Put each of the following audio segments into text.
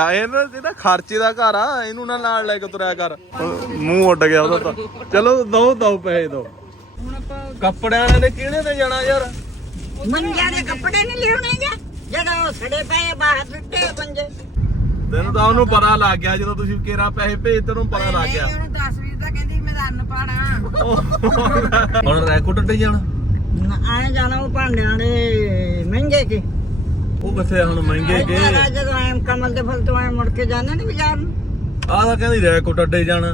ਆ ਇਹਦਾ ਇਹਦਾ ਖਰਚੇ ਦਾ ਘਰ ਆ ਇਹਨੂੰ ਨਾ ਨਾਲ ਲੈ ਕੇ ਤੁਰਿਆ ਕਰ। ਮੂੰਹ ਉੱਡ ਗਿਆ ਉਹਦਾ ਤਾਂ। ਚਲੋ ਦੋ ਦੋ ਪੈਸੇ ਦੋ। ਹੁਣ ਆਪਾਂ ਕੱਪੜਿਆਂ ਵਾਲੇ ਕਿਹਨੇ ਤੇ ਜਾਣਾ ਯਾਰ? ਮੰਜਿਆਂ ਦੇ ਕੱਪੜੇ ਨਹੀਂ ਲਿਆਉਣੇਗੇ ਜਦੋਂ ਉਹ ਸੜੇ ਪਏ ਬਾਹਰ ਸੁੱਟੇ ਮੰਜੇ ਤੈਨੂੰ ਤਾਂ ਉਹਨੂੰ ਪਤਾ ਲੱਗ ਗਿਆ ਜਦੋਂ ਤੁਸੀਂ ਕੇਰਾ ਪੈਸੇ ਭੇਜ ਤੈਨੂੰ ਪਤਾ ਲੱਗ ਗਿਆ। ਉਹਨੂੰ 10 ਵੀਹ ਦਾ ਕਹਿੰਦੀ ਮੈਂ ਤਾਂ ਅੰਨ ਪਾਣਾ ਹੁਣ ਰੈਕੋਰਡ ਤੇ ਜਾਣਾ? ਆਏ ਜਾਣਾ ਉਹ ਭਾਂਡਿਆਂ ਦੇ ਮਹਿੰਗੇ ਕੇ। ਉਹ ਕਿੱਥੇ ਹੁਣ ਮਹਿੰਗੇ ਕੇ ਦਾ ਜਦੋਂ ਐ ਕਮਲ ਦੇ ਫੁੱਲ ਤੋਂ ਐ ਮੁੜ ਕੇ ਜਾਂਦੇ ਨੇ ਬਾਜ਼ਾਰ ਨੂੰ? ਆਹ ਤਾਂ ਕਹਿੰਦੀ ਰੈਕੋਰਡ ਅੱਡੇ ਜਾਣਾ।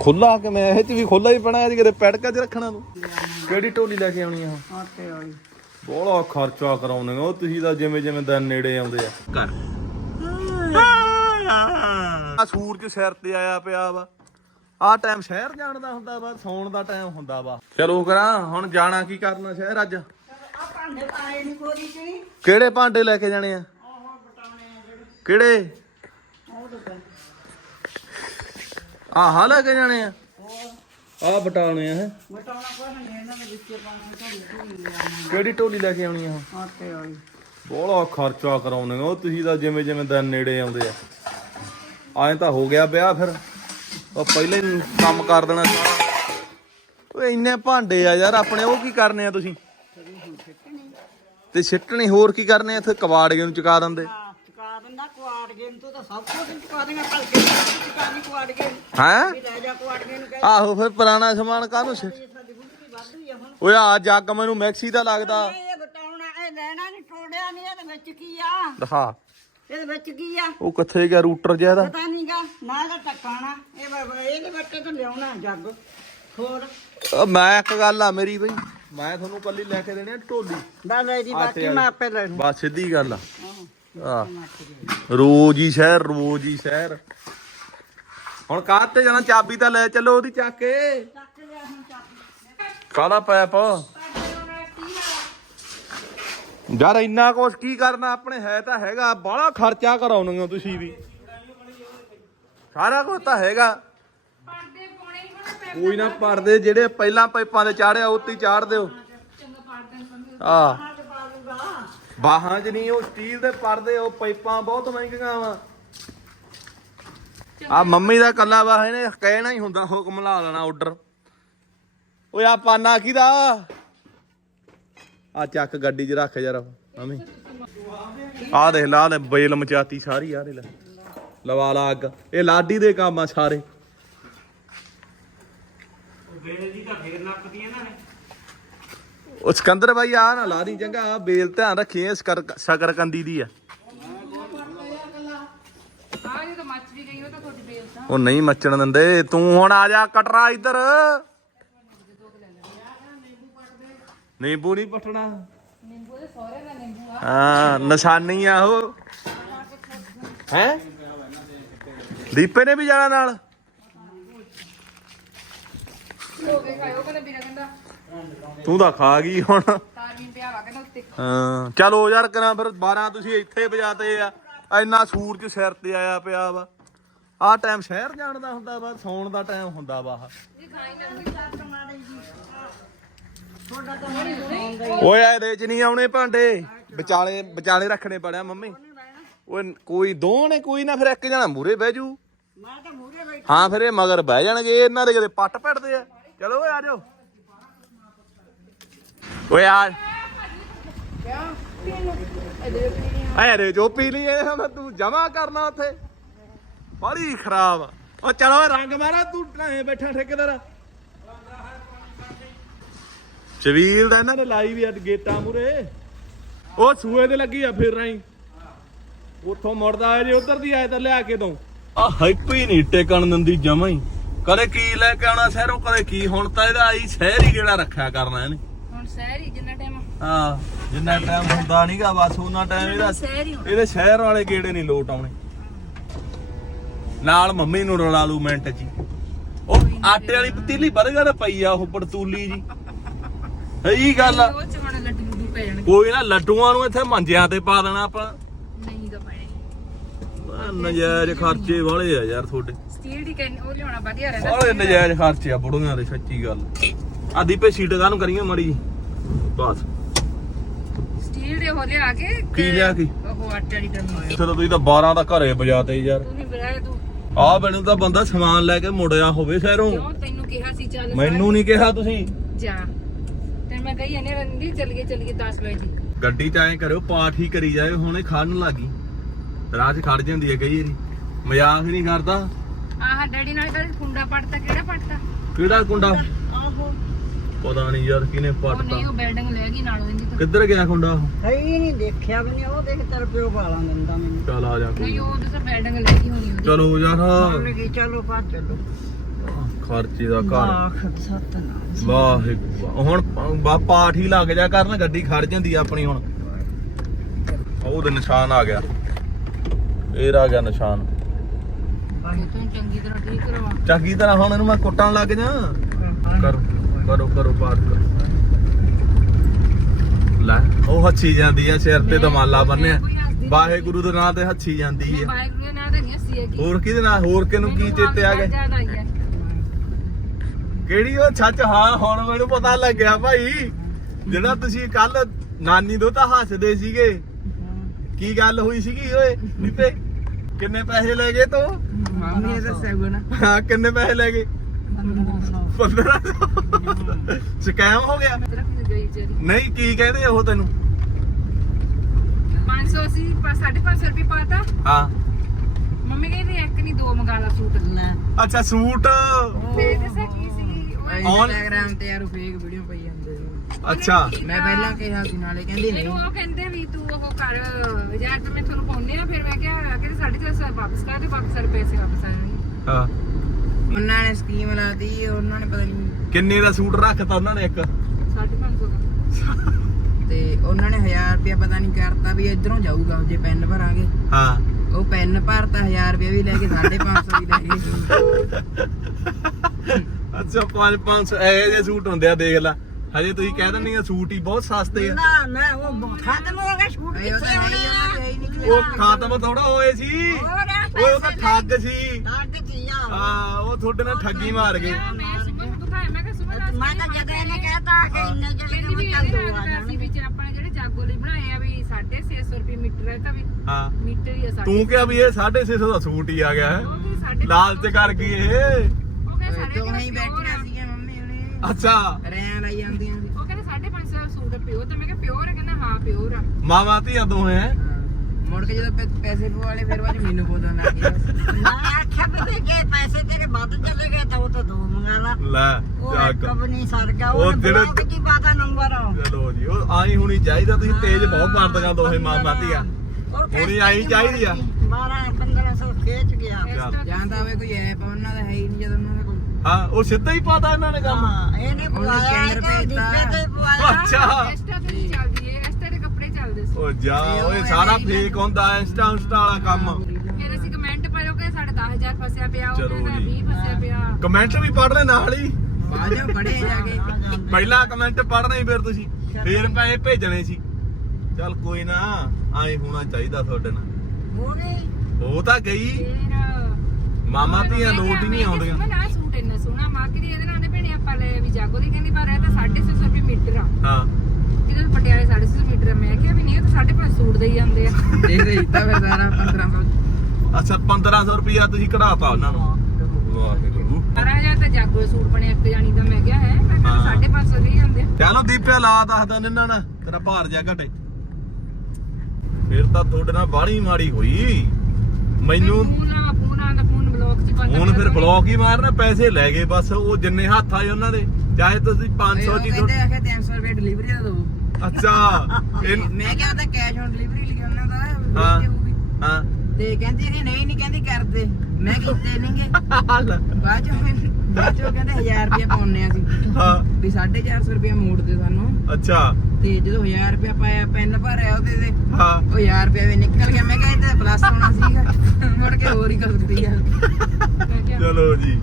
ਖੁੱਲਾ ਕਿ ਮੈਂ ਇਹ ਚ ਵੀ ਖੁੱਲਾ ਹੀ ਪਣਾ ਕਿਤੇ ਪੈੜਕਾ ਚ ਰੱਖਣਾ ਤੂੰ। ਕਿਹੜੀ ਢੋਲੀ ਲੈ ਕੇ ਆਉਣੀ ਆ ਬੋਲਾ ਖਰਚਾ ਕਰਾਉਣੇ ਉਹ ਤੁਸੀਂ ਤਾਂ ਜਿਵੇਂ ਜਿਵੇਂ ਦਿਨ ਨੇੜੇ ਆਉਂਦੇ ਆ। ਘਰ। ਆ ਸੂਰਜ ਸਿਰ ਤੇ ਆਇਆ ਪਿਆ ਵਾ। ਆ ਟਾਈਮ ਸ਼ਹਿਰ ਜਾਣ ਦਾ ਹੁੰਦਾ ਵਾ ਸੌਣ ਦਾ ਟਾਈਮ ਹੁੰਦਾ ਵਾ। ਚਲੋ ਕਰਾਂ ਹੁਣ ਜਾਣਾ ਕੀ ਕਰਨਾ ਸ਼ਹਿਰ ਅੱਜ? ਭਾਂਡੇ ਪਾਏ ਨਹੀਂ ਕੋਈ ਸੀ ਕਿਹੜੇ ਭਾਂਡੇ ਲੈ ਕੇ ਜਾਣੇ ਆ? ਕਿਹੜੇ? ਆਹ ਲੈ ਕੇ ਜਾਣੇ ਆ। ਆ ਬਟਾਉਣੇ ਆ ਹੈਂ। ਬਟਾਉਣਾ ਕੋਈ ਨਹੀਂ ਇਹਨਾਂ ਦੇ ਵਿੱਚ ਪੰਜ ਕਿਹੜੀ ਢੋਲੀ ਲੈ ਕੇ ਆਉਣੀ ਆ ਉਹ? ਸੌ ਆਟੇ ਵਾਲੀ ਬੋਲਾ ਖਰਚਾ ਕਰਾਉਣੇ ਉਹ ਤੁਸੀਂ ਤਾਂ ਜਿਵੇਂ ਜਿਵੇਂ ਦਿਨ ਨੇੜੇ ਆਉਂਦੇ ਆ। ਐਂ ਤਾਂ ਹੋ ਗਿਆ ਵਿਆਹ ਫਿਰ। ਉਹ ਪਹਿਲਾਂ ਹੀ ਕੰਮ ਕਰ ਦੇਣਾ ਸਾਰਾ। ਓਏ ਇੰਨੇ ਭਾਂਡੇ ਆ ਯਾਰ ਆਪਣੇ ਉਹ ਕੀ ਕਰਨੇ ਆ ਤੁਸੀਂ? ਤੇ ਸਿੱਟਣੀ ਹੋਰ ਕੀ ਕਰਨੇ ਆ ਇੱਥੇ? ਕਬਾੜੀਆਂ ਨੂੰ ਚੁਕਾ ਦਿੰਦੇ। ਹਾਂ, ਚੁਕਾ ਦਿੰਦਾ ਕੁਆੜ ਗੇਮ ਤੋਂ ਤਾਂ ਸਭ ਕੁਝ ਚੁਕਾ ਦੇਗਾ ਭਲਕੇ ਚੁਕਾ ਨਹੀਂ ਕੁਆੜ ਗੇਮ ਹੈਂ? ਵੀ ਲੈ ਜਾ ਕੁਆੜ ਗੇਮ ਨੂੰ ਕਹਿ ਆਹੋ ਫਿਰ ਪੁਰਾਣਾ ਸਮਾਨ ਕਾਹਨੂੰ ਸਿੱਟ ਸਾਡੀ ਬੁੱਢੀ ਵੱਧ ਹੀ ਆ ਹੁਣ। ਓਏ ਆ ਜੱਗ ਮੈਨੂੰ ਮੈਕਸੀ ਦਾ ਲੱਗਦਾ। ਇਹ ਬਟਾਉਣਾ ਇਹ ਲੈਣਾ ਨਹੀਂ ਟੋੜਿਆ ਨਹੀਂ ਇਹਦੇ ਵਿੱਚ ਕੀ ਆ? ਦਿਖਾ। ਇਹਦੇ ਵਿੱਚ ਕੀ ਆ? ਉਹ ਕਿੱਥੇ ਗਿਆ ਰੂਟਰ ਜਿਹਾ ਦਾ ਪਤਾ ਨਹੀਂਗਾ ਨਾ ਦਾ ਟਕਾਣਾ ਇਹ ਬ- ਇਹਦੇ ਬੱਟੇ ਤੋਂ ਲਿਆਉਣਾ ਜੱਗ। ਹੋਰ? ਮੈਂ ਇੱਕ ਗੱਲ ਆ ਮੇਰੀ ਬਈ। ਮੈਂ ਤੁਹਾਨੂੰ ਕੱਲੀ ਲੈ ਕੇ ਦੇਣੀ ਆ ਢੋਲੀ। ਦਾ ਲੈ ਜੀ ਬਾਕੀ ਮੈਂ ਆਪੇ ਲੈ ਲੂੰ। ਬਸ ਸਿੱਧੀ ਗੱਲ ਆ। ਆ ਰੋਜ਼ ਹੀ ਸ਼ਹਿਰ ਰੋਜ਼ ਹੀ ਸ਼ਹਿਰ। ਹੁਣ ਕਾਹ ਤੇ ਜਾਣਾ? ਚਾਬੀ ਤਾਂ ਲੈ ਚੱਲੋ ਉਹਦੀ ਚੱਕ ਕੇ। ਕਾਹਦਾ ਪੈਪ? ਯਾਰ ਇੰਨਾ ਕੁਛ ਕੀ ਕਰਨਾ? ਆਪਣੇ ਹੈ ਤਾਂ ਹੈਗਾ। ਬਾਹਲਾ ਖਰਚਾ ਕਰਾਉਣਗੇ ਤੁਸੀਂ ਵੀ। ਸਾਰਾ ਕੁਝ ਤਾਂ ਹੈਗਾ ਪਰਦੇ ਪਾਉਣੇ ਹੀ ਹੁਣ ਪੈ ਕੋਈ ਨਾ ਪਰਦੇ ਜਿਹੜੇ ਪਹਿਲਾਂ ਪਾਈਪਾਂ ਤੇ ਚਾੜਿਆ ਉੱਤੇ ਹੀ ਚਾੜ ਦਿਓ। ਚੰਗਾ ਆ ਬਾਹਾਂ 'ਚ ਨਹੀਂ, ਉਹ ਸਟੀਲ ਦੇ ਪਰਦੇ ਉਹ ਪਾਈਪਾਂ ਬਹੁਤ ਮਹਿੰਗੀਆਂ ਵਾ। ਆ ਮੰਮੀ ਦਾ ਕੱਲਾ ਵਾ ਇਹਨੇ ਕਹਿਣਾ ਹੀ ਹੁੰਦਾ, ਹੁਕਮ ਲਾ ਲੈਣਾ ਆਰਡਰ ਓਏ ਆ ਪਾਨਾ ਕਿਹਦਾ? ਆ ਚੱਕ ਗੱਡੀ 'ਚ ਰੱਖ ਯਾਰ, ਮੰਮੀ। ਆ ਦੇਖ ਲਾ ਲੈ ਬੇਲ ਮਚਾਤੀ ਸਾਰੀ ਆ ਦੇ ਲੈ। ਲਵਾ ਲਾ ਅੱਗ। ਇਹ ਲਾਡੀ ਦੇ ਕੰਮ ਆ ਸਾਰੇ। ਉਹ ਸਿਕੰਦਰ ਬਾਈ ਆ ਨਾ ਲਾ ਦੀ ਚੰਗਾ ਆਹ ਬੇਲ ਧਿਆਨ ਰੱਖੀ ਇਹ ਸ਼ਕਰ ਸ਼ਕਰਕੰਦੀ ਦੀ ਆ। ਆ ਜੇ ਤਾਂ ਮੱਚ ਵੀ ਗਈ ਉਹ ਤਾਂ ਤੁਹਾਡੀ ਬੇਲ ਤਾਂ। ਉਹ ਨਹੀਂ ਮੱਚਣ ਦਿੰਦੇ ਤੂੰ ਹੁਣ ਆ ਜਾ ਕਟਰਾ ਇੱਧਰ। ਨਿੰਬੂ ਨਹੀਂ ਪਟਣਾ। ਨਿੰਬੂ ਦੇ ਸਹੁਰੇ ਦਾ ਨਿੰਬੂ ਆ। ਹਾਂ ਨਿਸ਼ਾਨੀ ਆ ਉਹ। ਹੈ? ਦੀਪੇ ਨੇ ਵੀ ਜਾਣਾ ਨਾਲ। ਹੋ ਕੇ ਖਾਇਓ ਕਹਿੰਦਾ ਵੀਰਾ ਕਹਿੰਦਾ ਤੂੰ ਤਾਂ ਖਾ ਗਈ ਹੁਣ। ਤਾਰਵੀਂ ਪਿਆ ਵਾ ਕਹਿੰਦਾ ਉੱਤੇ ਹਾਂ। ਚਲੋ ਯਾਰ ਕਰਾਂ ਫਿਰ 12 ਤੁਸੀਂ ਇੱਥੇ ਵਜਾਤੇ ਆ। ਇੰਨਾ ਸੂਰਜ ਸਿਰ ਤੇ ਆਇਆ ਪਿਆ ਵਾ। ਆਹ ਟਾਈਮ ਸ਼ਹਿਰ ਜਾਣ ਦਾ ਹੁੰਦਾ ਵਾ ਸੌਣ ਦਾ ਟਾਈਮ ਹੁੰਦਾ ਵਾ ਆਹ। ਓਏ ਇਹਦੇ ਚ ਨਹੀਂ ਆਉਣੇ ਭਾਂਡੇ। ਵਿਚਾਲੇ ਵਿਚਾਲੇ ਰੱਖਣੇ ਪੜਿਆ ਮੰਮੀ। ਓਏ ਕੋਈ ਦੋ ਨੇ ਕੋਈ ਨਾ ਫਿਰ ਇੱਕ ਜਣਾ ਮੂਰੇ ਬਹਿ ਜੂ। ਮੈਂ ਤਾਂ ਮੂਰੇ ਬੈਠੀ ਹਾਂ ਫਿਰ ਇਹ ਮਗਰ ਬਹਿ ਜਾਣਗੇ ਇਹਨਾਂ ਦੇ ਕਿਤੇ ਪੱਟ ਪੜਦੇ ਆ। ਚਲੋ ਓਏ ਆ ਜਾਓ। ਓਏ ਆ। ਐ ਜੋ ਪੀ ਲਈ ਇਹ ਹੁਣ ਤੂੰ ਜਮਾ ਕਰਨਾ ਉੱਥੇ। ਬੜੀ ਖਰਾਬ ਆ। ਓ ਚਲੋ ਓਏ ਰੰਗ ਮਾਰਾ, ਤੂੰ ਐ ਬੈਠਾ ਠੇਕੇਦਾਰ। ਚਵੀਲ ਦਾ ਇਹਨਾਂ ਨੇ ਲਾਈ ਵੀ ਅੱਜ ਗੇਟਾਂ ਮੂਰੇ ਉਹ ਸੂਏ ਤੇ ਲੱਗੀ ਆ ਫਿਰ ਰਾਈ ਉੱਥੋਂ ਮੁੜਦਾ ਆਇਆ ਜੇ ਉਧਰ ਦੀ ਆਏ ਤਾਂ ਲਿਆ ਕੇ ਦੋ ਆ ਹੈਪੀ ਨਹੀਂ, ਟੇਕਣ ਦਿੰਦੀ ਜਮਾ ਹੀ। ਕਦੇ ਕੀ ਲੈ ਕੇ ਆਉਣਾ ਸ਼ਹਿਰੋਂ ਕਦੇ ਕੀ? ਹੁਣ ਤਾਂ ਇਹਦਾ ਆਈ ਸ਼ਹਿਰ ਹੀ ਕਿਹੜਾ ਰੱਖਿਆ ਕਰਨਾ ਇਹਨੇ। ਹੁਣ ਸ਼ਹਿਰ ਹੀ ਜਿੰਨਾ ਟਾਈਮ ਹਾਂ ਜਿੰਨਾ ਟਾਈਮ ਹੁੰਦਾ ਨਹੀਂਗਾ ਬਸ ਉਹਨਾਂ ਟਾਈਮ ਇਹਦਾ ਸ਼ਹਿਰ ਹੀ ਹੋਣਾ। ਇਹਦੇ ਸ਼ਹਿਰ ਵਾਲੇ ਗੇੜੇ ਨਹੀਂ ਲੋਟ ਆਉਣੇ। ਨਾਲ ਮੰਮੀ ਨੂੰ ਰਲਾ ਲੂ ਮਿੰਟ ਹੀ। ਉਹ ਆਟੇ ਵਾਲੀ ਪਤੀਲੀ ਬਰਗਰ ਪਈ ਆ ਉਹ ਪੜਤੂਲੀ ਜੀ। ਸਹੀ ਗੱਲ ਆ। ਉਹ ਚ ਹੁਣ ਲੱਡੂ ਲੱਡੂ ਪੈ ਜਾਣਗੇ। ਕੋਈ ਨਾ ਲੱਡੂਆਂ ਨੂੰ ਇੱਥੇ ਮੰਜਿਆਂ ਤੇ ਪਾ ਦੇਣਾ ਆਪਾਂ। ਨਹੀਂ ਤਾਂ ਪੈਣੇ ਨਜਾਇਜ਼ ਖਰਚੇ ਵਾਲੇ ਆ ਯਾਰ ਤੁਹਾਡੇ। ਸਟੀਲ ਦੀ ਕੈਨ ਉਹ ਲਿਆਉਣਾ ਵਧੀਆ ਰਹਿੰਦਾ। ਸਾਰੇ ਨਜਾਇਜ਼ ਖਰਚੇ ਆ ਬੁੜੀਆਂ ਦੇ ਸੱਚੀ ਗੱਲ। ਆ ਦੀਪੇ ਸੀਟ ਕਾਹਨੂੰ ਕਰੀਏ ਮੜੀ ਬਸ। ਸਟੀਲ ਦੇ ਹੋ ਲਿਆ ਕੇ ਕੀ ਲਿਆ ਕੀ? ਉਹ ਆਟਾ ਦੀ ਕਰਨੀ। ਇੱਥੇ ਤਾਂ ਤੁਸੀਂ ਤਾਂ 12 ਦਾ ਘਰੇ ਵਜਾਤੇ ਯਾਰ। ਤੂੰ ਨਹੀਂ ਬੁਲਾਇਆ ਤੂੰ। ਆਹ ਮੈਨੂੰ ਤਾਂ ਬੰਦਾ ਸਮਾਨ ਲੈ ਕੇ ਮੁੜਿਆ ਹੋਵੇ ਸ਼ਹਿਰੋਂ। ਕਿਉਂ? ਤੈਨੂੰ ਕਿਹਾ ਸੀ ਚੱਲ ਮੈਨੂੰ ਨਹੀਂ ਕਿਹਾ ਤੁਸੀਂ। ਜਾ। ਤੇ ਮੈਂ ਕਹੀ ਇਹਨੇ ਰੰਦੀ ਚੱਲ ਗਏ ਚੱਲ ਗਏ 10 ਵਜੇ ਦੀ ਗੱਡੀ ਚ ਐਂ ਕਰਿਓ ਪਾਠ ਹੀ ਕਰੀ ਜਾਏ ਹੁਣੇ ਖੜਨ ਲੱਗੀ ਰਾਹ 'ਚ ਖੜ ਜਾਂਦੀ ਹੈ ਕਈ ਵਾਰੀ। ਮਜ਼ਾਕ ਨਹੀਂ ਕਰਦਾ। ਆਹ ਡੈਡੀ ਨਾਲ ਕੱਲ ਕੁੰਡਾ ਪੜਤਾ ਕਿਹੜਾ ਪੜਤਾ? ਕਿਹੜਾ ਕੁੰਡਾ? ਆਹੋ। ਪਤਾ ਨਹੀਂ ਯਾਰ ਕਿਨੇ ਉਹ ਪੜਤਾ। ਨਹੀਂ ਉਹ ਬਿਲਡਿੰਗ ਲੈ ਗਈ ਨਾਲੋਂ ਇਹਦੀ ਤਾਂ। ਕਿੱਧਰ ਗਿਆ ਕੁੰਡਾ ਉਹ? ਹੈ ਹੀ ਨਹੀਂ ਦੇਖਿਆ ਵੀ ਨਹੀਂ ਉਹ ਦੇਖ ਤੇਰੇ ਪਿਓ ਵਾਲਾਂ ਦਿੰਦਾ ਮੈਨੂੰ। ਚੱਲ ਆ ਜਾ ਨਹੀਂ ਉਹ ਤਾਂ ਬਿਲਡਿੰਗ ਲੈ ਗਈ ਹੋਣੀ ਉਹਦੀ। ਚਲੋ ਯਾਰ ਮੰਨ ਗਈ ਚਲੋ ਪਾ ਚਲੋ। ਖਰਚੇ ਦਾ ਘਰ। ਆਖ ਸਤਨਾਮ। ਵਾਹਿਗੁਰੂ। ਹੁਣ ਬਾ ਪਾਠ ਹੀ ਲੱਗ ਜਾ ਕਰਨ ਗੱਡੀ ਖੜ ਜਾਂਦੀ ਆ ਆਪਣੀ ਹੁਣ। ਉਹਦੇ ਨਿਸ਼ਾਨ ਆ ਗਿਆ। ਇਹ ਆ ਗਿਆ ਨਿਸ਼ਾਨ। ਇਹ ਤੂੰ ਚੰਗੀ ਤਰ੍ਹਾਂ ਠੀਕ ਕਰਵਾ। ਚੰਗੀ ਤਰ੍ਹਾਂ ਹੁਣ ਇਹਨੂੰ ਮੈਂ ਕੁੱਟਣ ਲੱਗ ਜਾ। ਕਰੋ ਕਰੋ ਕਰੋ ਪਾਠ ਕਰੋ। ਲੈ ਉਹ ਹੱਛੀ ਜਾਂਦੀ ਆ ਸਿਰ ਤੇ ਦਮਾਲਾ ਬੰਨਿਆ। ਵਾਹਿਗੁਰੂ ਦੇ ਨਾਂ ਤੇ ਹੱਛੀ ਜਾਂਦੀ ਆ। ਬਾਈਕ ਨੂੰ ਨਾ ਤਾਂ ਨਹੀਂ ਹੱਸੀ ਹੈਗੀ। ਹੋਰ ਕਿਹਦੇ ਨਾਲ ਹੋਰ ਕਿਹਨੂੰ ਕੀ ਚੇਤੇ ਆ ਹੈ ਕਿਹੜੀ ਉਹ ਸੱਚ? ਹਾਂ ਹੁਣ ਮੈਨੂੰ ਪਤਾ ਲੱਗਿਆ ਭਾਈ। ਜਿਹੜਾ ਤੁਸੀਂ ਕੱਲ ਨਾਨੀ ਤੋਂ ਤਾਂ ਹੱਸਦੇ ਸੀਗੇ। ਕੀ ਗੱਲ ਹੋਈ ਸੀਗੀ ਓਏ? ਨੀਤੇ ਕਿੰਨੇ ਪੈਸੇ ਲੈ ਗਏ ਤੂੰ? ਮਾਮੀ ਦੱਸਿਆ ਗੁਣਾ ਹਾਂ ਕਿੰਨੇ ਪੈਸੇ ਲੈ ਗਏ? 1500 ਸਕੈਮ ਹੋ ਗਿਆ? ਗਈ ਨਹੀਂ ਕੀ ਕਹਿੰਦੇ ਉਹ ਤੈਨੂੰ? 500 ਸੀ 550 ਰੁਪਏ ਪਾਤਾ। ਹਾਂ। ਮੰਮੀ ਕਹਿੰਦੀ ਇੱਕ ਨਹੀਂ ਦੋ ਮੰਗਾ ਲਾ ਸੂਟ। ਅੱਛਾ ਸੂਟ? ਤੇ ਦੱਸਿਆ ਕੀ ਸੀ? ਉਹ ਇੰਸਟਾਗ੍ਰਾਮ ਤੇ ਯਾਰ ਫੇਕ ਵੀਡੀਓ ਪਈ। ਅੱਛਾ। ਮੈਂ ਪਹਿਲਾਂ ਕਿਹਾ ਸੀ ਨਾਲੇ ਕਹਿੰਦੀ ਨਹੀਂ। ਮੈਨੂੰ ਉਹ ਕਹਿੰਦੇ ਵੀ ਤੂੰ ਉਹ ਕਰ ਯਾਰ ਤੇ ਮੈਂ ਤੁਹਾਨੂੰ ਪਾਉਣੇ ਆ ਫਿਰ ਮੈਂ ਕਿਹਾ ਕਿ 350 ਵਾਪਸ ਕਰ ਦੇ ਵਾਪਸ ਸਾਰੇ ਪੈਸੇ ਵਾਪਸ ਆ ਜਾਣਗੇ। ਹਾਂ। ਉਹਨਾਂ ਨੇ ਸਕੀਮ ਲਾਤੀ ਉਹਨਾਂ ਨੇ ਪਤਾ ਨਹੀਂ ਕਿੰਨੇ ਦਾ ਸੂਟ ਰੱਖਤਾ ਉਹਨਾਂ ਨੇ ਇੱਕ? 550 ਦਾ। ਤੇ ਉਹਨਾਂ ਨੇ 1000 ਰੁਪਇਆ ਪਤਾ ਨਹੀਂ ਕਰਤਾ ਵੀ ਇਧਰੋਂ ਜਾਊਗਾ ਜੇ ਪੈਨ ਭਰਾਂਗੇ। ਹਾਂ। ਉਹ ਪੈਨ ਭਰਤਾ 1000 ਰੁਪਇਆ ਵੀ ਲੈ ਕੇ 550 ਵੀ ਲੈ ਗਏ। ਅੱਛਾ 5 500 ਇਹ ਜੇ ਸੂਟ ਹੁੰਦੇ ਆ ਦੇਖ ਲੈ। ਹਜੇ ਤੁਸੀਂ ਕਹਿ ਦਿੰਦੇ ਆ ਸੂਟ ਹੀ ਬਹੁਤ ਸਸਤੇ ਆ। ਨਾ ਮੈਂ ਉਹ ਖਤਮ ਹੋ ਗਿਆ ਛੂਟ ਇਹ ਉਹ ਤਾਂ ਹੈ ਹੀ ਉਹਨਾਂ ਤੇ ਹੈ ਉਹ ਖਾਤਮ ਥੋੜਾ ਹੋਏ ਸੀ। ਉਹ ਉਹ ਤਾਂ ਠੱਗ ਸੀ। ਠੱਗ ਸੀ ਆ? ਹਾਂ ਉਹ ਤੁਹਾਡੇ ਨਾਲ ਠੱਗੀ ਮਾਰ ਗਏ। ਮੈਂ ਸੁਬਹ ਨੂੰ ਦਿਖਾਇਆ ਮੈਂ ਕਿਹਾ ਦਾ ਮੈਂ ਤਾਂ ਜਦੋਂ ਇਹਨੇ ਕਹਿਤਾ ਕਿ ਇੰਨੇ ਜਿਹੜੇ ਕਹਿੰਦੀ ਵੀ ਮੈਂ ਚੱਲ ਦੋ ਆ ਅਸੀਂ ਵਿੱਚ ਆਪਾਂ ਜਿਹੜੇ ਜਾਗੋ ਲਈ ਬਣਾਏ ਆ ਵੀ 650 ਰੁਪਏ ਮੀਟਰ ਹੈ ਤਾਂ ਵੀ ਹਾਂ। ਮੀਟਰ ਹੀ ਆ ਸਾਡੇ ਤੂੰ ਕਿਹਾ ਵੀ ਇਹ 650 ਦਾ ਸੂਟ ਹੀ ਆ ਗਿਆ। ਹੈ ਲਾਲਚ ਕਰ ਗਈ ਇਹ। ਉਹ ਕਹਿੰਦੇ ਦੋਵੇਂ ਹੀ ਉਹਨੇ ਅੱਛਾ। ਰੈਂ ਲਾਈ ਜਾਂਦੀਆਂ ਸੀ ਉਹ ਕਹਿੰਦੇ 550 ਦਾ ਸੂਟ ਪਿਓਰ ਤੇ ਮੈਂ ਕਿਹਾ ਪਿਓਰ ਹੈ ਕਹਿੰਦਾ ਹਾਂ ਪਿਓਰ ਆ। ਮਾਵਾਂ ਧੀਆਂ ਦੋਵੇਂ ਹੈ। ਮੁੜ ਕੇ ਜਦੋਂ ਪੈ- ਪੈਸੇ ਪਵਾਲੇ ਫਿਰ ਬਾਅਦ ਚ ਮੈਨੂੰ ਬੋਲਣ ਲੱਗ ਗਿਆ ਮੈਂ ਆਖਿਆ ਵੀ ਜੇ ਪੈਸੇ ਤੇਰੇ ਵੱਧ ਚਲੇ ਗਏ ਤਾਂ ਉਹ ਤਾਂ ਦੋ ਮੰਗਾ ਲਾ। ਲੈ ਉਹ ਚੱਕ ਵੀ ਨਹੀਂ ਸਰ ਗਿਆ ਉਹ ਉਹ ਜਿਹੜੇ- ਬਲੌਕ ਦੀ ਬਾਤਾ ਨੰਬਰ ਆ। ਚਲੋ ਜੀ ਉਹ ਆਈ ਹੋਣੀ ਚਾਹੀਦਾ ਤੁਸੀਂ ਤੇਜ਼ ਬਹੁਤ ਕਰਦੀਆਂ ਦੋਹੇ ਮਾਵਾਂ ਧੀਆਂ। ਹੋਣੀ ਆਈ ਚਾਹੀਦੀ ਆ। 12 1500 ਖੇਚ ਗਿਆ। ਚੱਲ। ਜਾਂ ਤਾਂ ਹੋਵੇ ਕੋਈ ਐਪ ਉਹਨਾਂ ਦਾ ਹੈ ਹੀ ਨਹੀਂ ਜਦੋਂ ਉਹਨਾਂ ਦੇ ਹਾਂ ਉਹ ਸਿੱਧਾ ਹੀ ਪਾਤਾ ਇਹਨਾਂ ਨੇ ਕੰਮ। ਹਾਂ ਇਹਨੇ ਪਵਾਇਆ ਸਕੈਨਰ ਤੇ ਭੇਜਤਾ। ਡਿੱਬੇ ਤੇ ਪਵਾਇਆ? ਅੱਛਾ। ਐਸਟਾ ਤੇ ਨਹੀਂ ਚੱਲਦੀ ਹੈ ਐਸਟਾ ਦੇ ਕੱਪੜੇ ਚੱਲਦੇ ਸੀ। ਉਹ ਜਾ ਇਹ ਉਹ ਓਏ ਸਾਰਾ ਫੇਕ ਹੁੰਦਾ ਇੰਸਟਾ ਇੰਸਟਾ ਵਾਲਾ ਕੰਮ। ਫਿਰ ਅਸੀਂ ਕਮੈਂਟ ਪਾਇਓ ਕਿ ਸਾਡਾ 10000 ਫਸਿਆ ਪਿਆ ਉਹਨਾਂ ਦਾ ਜੀ। 20 ਫਸਿਆ ਪਿਆ। ਕਮੈਂਟ ਵੀ ਪੜ੍ਹ ਲੈ ਨਾਲ ਹੀ। ਚ ਪੜੇ ਜਾ ਕੇ। ਪਹਿਲਾ ਕਮੈਂਟ ਪੜ੍ਹਨਾ ਹੀ ਫਿਰ ਤੁਸੀਂ। ਫੇਰ ਪੈਸੇ ਭੇਜਣੇ ਸੀ। ਚੱਲ ਕੋਈ ਨਾ ਆਏ ਹੋਣਾ ਚਾਹੀਦਾ ਤੁਹਾਡੇ ਨਾਲ। ਹੋ ਗਈ? ਉਹ ਤਾਂ ਗਈ। ਮਾਮਾ ਧੀਆਂ ਲੋਟ ਹੀ ਨਹੀਂ ਆਉਂਦੀਆਂ ਮੈਂ ਨਾ ਸੂਟ ਇੰਨਾ ਸੋਹਣਾ ਮਾਰਕੀਟ ਇਹਦੇ ਨਾਲ ਦੇ ਭੈਣੇ ਆਪਾਂ ਲੈ ਵੀ ਜਾਗੋ ਦੀ ਕਹਿੰਦੀ ਪਰ ਇਹ ਤਾਂ 650 ਰੁਪਏ ਮੀਟਰ ਆ। ਹਾਂ। ਕਿਤੇ ਪਟਿਆਲੇ 650 ਮੀਟਰ ਆ। ਮੈਂ ਕਿਹਾ ਵੀ ਨਹੀਂ ਇਹ ਤਾਂ 550 ਸੂਟ ਦੇ ਹੀ ਜਾਂਦੇ ਆ। ਦੇ ਦੇ ਦਿੱਤਾ ਫਿਰ ਸਾਰਾ 1500 ਅੱਛਾ 1500 ਰੁਪਿਆ ਤੁਸੀਂ ਕਢਾਤਾ ਉਹਨਾਂ ਨੂੰ? ਵਾਹਿਗੁਰੂ। 12000 ਤਾਂ ਜਾਗੋ ਦਾ ਸੂਟ ਬਣਿਆ ਇੱਕ ਜਾਣੀ ਦਾ ਮੈਂ ਕਿਹਾ ਹੈ ਮੈਂ ਕਿਹਾ ਹਾਂ। 550 ਦੇ ਹੀ ਜਾਂਦੇ ਆ। ਚਲੋ ਦੀਪੇ ਲਾ ਦੱਸਦਾ ਨਿੰਨਾ ਨਾ ਤੇਰਾ ਭਾਰ ਜਾ ਘਟੇ। ਫਿਰ ਤਾਂ ਤੁਹਾਡੇ ਨਾਲ ਬਾਹਲੀ ਮਾੜੀ ਹੋਈ। ਮੈਨੂੰ ਫੋਨ ਫਿਰ ਬਲੌਕ ਹੀ ਮਾਰਨਾ ਪੈਸੇ ਲੈ ਗਏ ਬਸ ਉਹ ਜਿੰਨੇ ਹੱਥ ਆਏ ਉਹਨਾਂ ਦੇ। ਚਾਹੇ ਤੁਸੀਂ 500 ਉਹ ਜੀ ਕਹਿੰਦੇ ਆਖੇ 300 ਰੁਪਏ ਡਿਲੀਵਰੀ ਦਾ ਦੋ ਅੱਛਾ ਇਹ- ਮੈਂ ਕਿਹਾ ਤਾਂ ਕੈਸ਼ ਔਨ ਡਿਲੀਵਰੀ ਲਿਖਿਆ ਉਹਨਾਂ ਦਾ ਹਾਂ। ਹਾਂ। ਤੇ ਕਹਿੰਦੀ ਕਿ ਨਹੀਂ ਨਹੀਂ ਕਹਿੰਦੀ ਕਰਦੇ। ਮੈਂ ਕੀਤੇ ਨਹੀਂਗੇ ਬਾਅਦ ਚ ਬਾਅਦ ਚ ਉਹ ਕਹਿੰਦੇ 1000 ਰੁਪਏ ਪਾਉਣੇ ਆ ਸੀ ਹਾਂ। ਵੀ 450 ਰੁਪਏ ਮੋੜ ਦੇ ਸਾਨੂੰ। ਅੱਛਾ। ਤੇ ਜਦੋਂ 1000 ਰੁਪਏ ਪਾਇਆ ਪੈਨ ਭਰਿਆ ਉਹਦੇ ਤੇ। ਹਾਂ। ਉਹ 1000 ਰੁਪਏ ਵੀ ਨਿਕਲ ਗਿਆ। ਮੈਂ ਕਿਹਾ ਇਹ ਤਾਂ ਪਲੱਸ ਹੋਣਾ ਸੀਗਾ। ਮੁੜ ਕੇ ਹੋਰ ਹੀ ਕਸਕਦੀ ਆ ਚਲੋ ਜੀ।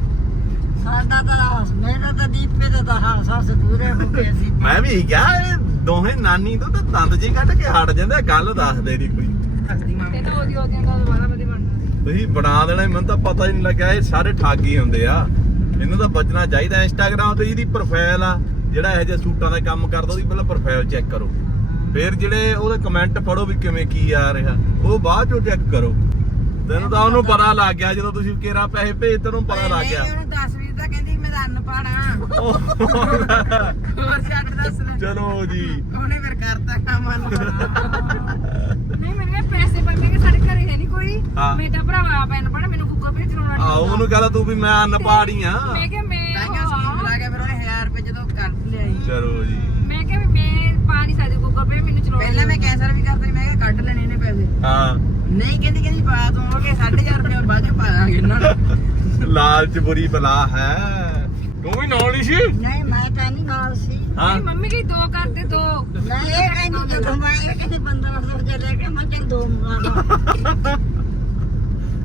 ਸਾਡਾ ਤਾਂ ਮੇਰਾ ਤਾਂ ਦੀਪੇ ਦਾ ਤਾਂ ਹਾਂ ਸੱਸ ਪੂਰੇ ਮੁਕੇ ਸੀ ਮੈਂ ਵੀ ਕਿਹਾ ਇਹ ਦੋਹੇ ਨਾਨੀ ਤੋਂ ਤਾਂ ਦੰਦ ਜੀ ਕੱਢ ਕੇ ਹਟ ਜਾਂਦੇ ਗੱਲ ਦੱਸਦੇ ਨਹੀਂ ਕੋਈ। ਹੱਸਦੀ ਮਾਂ। ਇਹ ਤਾਂ ਉਹਦੀ ਉਹਦੀਆਂ ਦਾ ਦੁਬਾਰਾ ਵਧੇ ਬਣਨਾ ਸੀ ਤੁਸੀਂ ਬਣਾ ਦੇਣਾ ਮੈਨੂੰ ਤਾਂ ਪਤਾ ਹੀ ਨਹੀਂ ਲੱਗਿਆ ਇਹ ਸਾਰੇ ਠੱਗ ਹੀ ਹੁੰਦੇ ਆ। ਇਹਨੂੰ ਤਾਂ ਬਚਣਾ ਚਾਹੀਦਾ ਇੰਸਟਾਗ੍ਰam ਤੇ ਇਹਦੀ ਪ੍ਰੋਫਾਈਲ ਆ ਜਿਹੜਾ ਇਹੋ ਜਿਹੇ ਸੂਟਾਂ ਦਾ ਕੰਮ ਕਰਦਾ ਉਹਦੀ ਪਹਿਲਾਂ ਪ੍ਰੋਫਾਈਲ ਚੈੱਕ ਕਰੋ। ਫਿਰ ਜਿਹੜੇ ਉਹਦੇ ਕਮੈਂਟ ਪੜੋ ਵੀ ਕਿਵੇਂ ਕੀ ਆ ਰਿਹਾ ਉਹ ਬਾਅਦ ਚੋਂ ਚੈੱਕ ਕਰੋ। ਤੈਨੂੰ ਤਾਂ ਉਹਨੂੰ ਪਤਾ ਲੱਗ ਗਿਆ ਜਦੋਂ ਤੁਸੀਂ ਕੇਰਾ ਪੈਸੇ ਭੇਜ ਤੈਨੂੰ ਪਤਾ ਲੱਗ ਗਿਆ। ਨਹੀਂ, ਉਹਨੂੰ 10 ਵੀਰ ਅੰਨ ਪਾਣਾ। ਉਹ- ਹੋਰ ਛੱਡ ਦੱਸ ਲੈ। ਚਲੋ ਜੀ। ਉਹਨੇ ਫਿਰ ਕਰਤਾ ਕੰਮ ਅੰਨ ਨਹੀਂ ਮੇਰੇ ਕੋਲ ਪੈਸੇ ਪਰ ਮੇਰੇ ਸਾਡੇ ਘਰੇ ਹੈ ਨਹੀਂ ਕੋਈ। ਹਾਂ। ਮੈਂ ਤਾਂ ਭਰਾਵਾ ਆਪ ਐਨ ਪੜਾ ਮੈਨੂੰ ਗੂਗਲ ਪੇ ਚਲਾਉਣਾ ਆ ਉਹਨੂੰ ਕਹਦਾ ਤੂੰ ਵੀ ਮੈਂ ਅਨਪਾੜੀ ਆ। ਮੈਂ ਕਿਹਾ ਮੈਂ ਤਾਈਆਂ ਸਕੀਮ ਲਾ ਕੇ ਫਿਰ ਉਹਨੇ 1000 ਰੁਪਏ ਜਦੋਂ ਕੱਢ ਲਿਆਈ। ਚਲੋ ਜੀ। ਮੈਂ ਕਿਹਾ ਵੀ ਮੈਂ ਪਾ ਨਹੀਂ ਸਕਦੀ ਗੂਗਲ ਪੇ ਮੈਨੂੰ ਚਲਾਉਣਾ ਪਹਿਲਾਂ ਮੈਂ ਕੈਂਸਰ ਵੀ ਕਰਦੀ ਮੈਂ ਕਿਹਾ ਕੱਢ ਲੈਣੇ ਨੇ ਪੈਸੇ। ਹਾਂ। ਨਹੀਂ ਕਹਿੰਦੀ ਕਹਿੰਦੀ ਪਾ ਤੂੰ ਉਹ ਕਿ 1500 ਰੁਪਏ ਬਾਅਦ ਚ ਪਾ ਦਾਂਗੇ ਇਹਨਾਂ ਨੂੰ। ਲਾਲਚ ਬੁਰੀ ਬਲਾ ਹੈ। ਤੂੰ ਵੀ ਨਾਲ ਹੀ ਸੀ? ਨਹੀਂ ਮੈਂ ਤਾਂ ਨਹੀਂ ਨਾਲ ਸੀ। ਹਾਂ। ਨਹੀਂ ਮੰਮੀ ਕਹੀ ਦੋ ਕਰਦੇ ਦੋ। ਨਹੀਂ ਇਹ ਕਹਿੰਦੀ ਜਦੋਂ ਮੈਂ ਇਹ ਕਹਿੰਦੀ 1500 ਰੁਪਏ ਲੈ ਕੇ ਮੈਂ ਚੱਲ ਦੋ ਮੰਗਾ।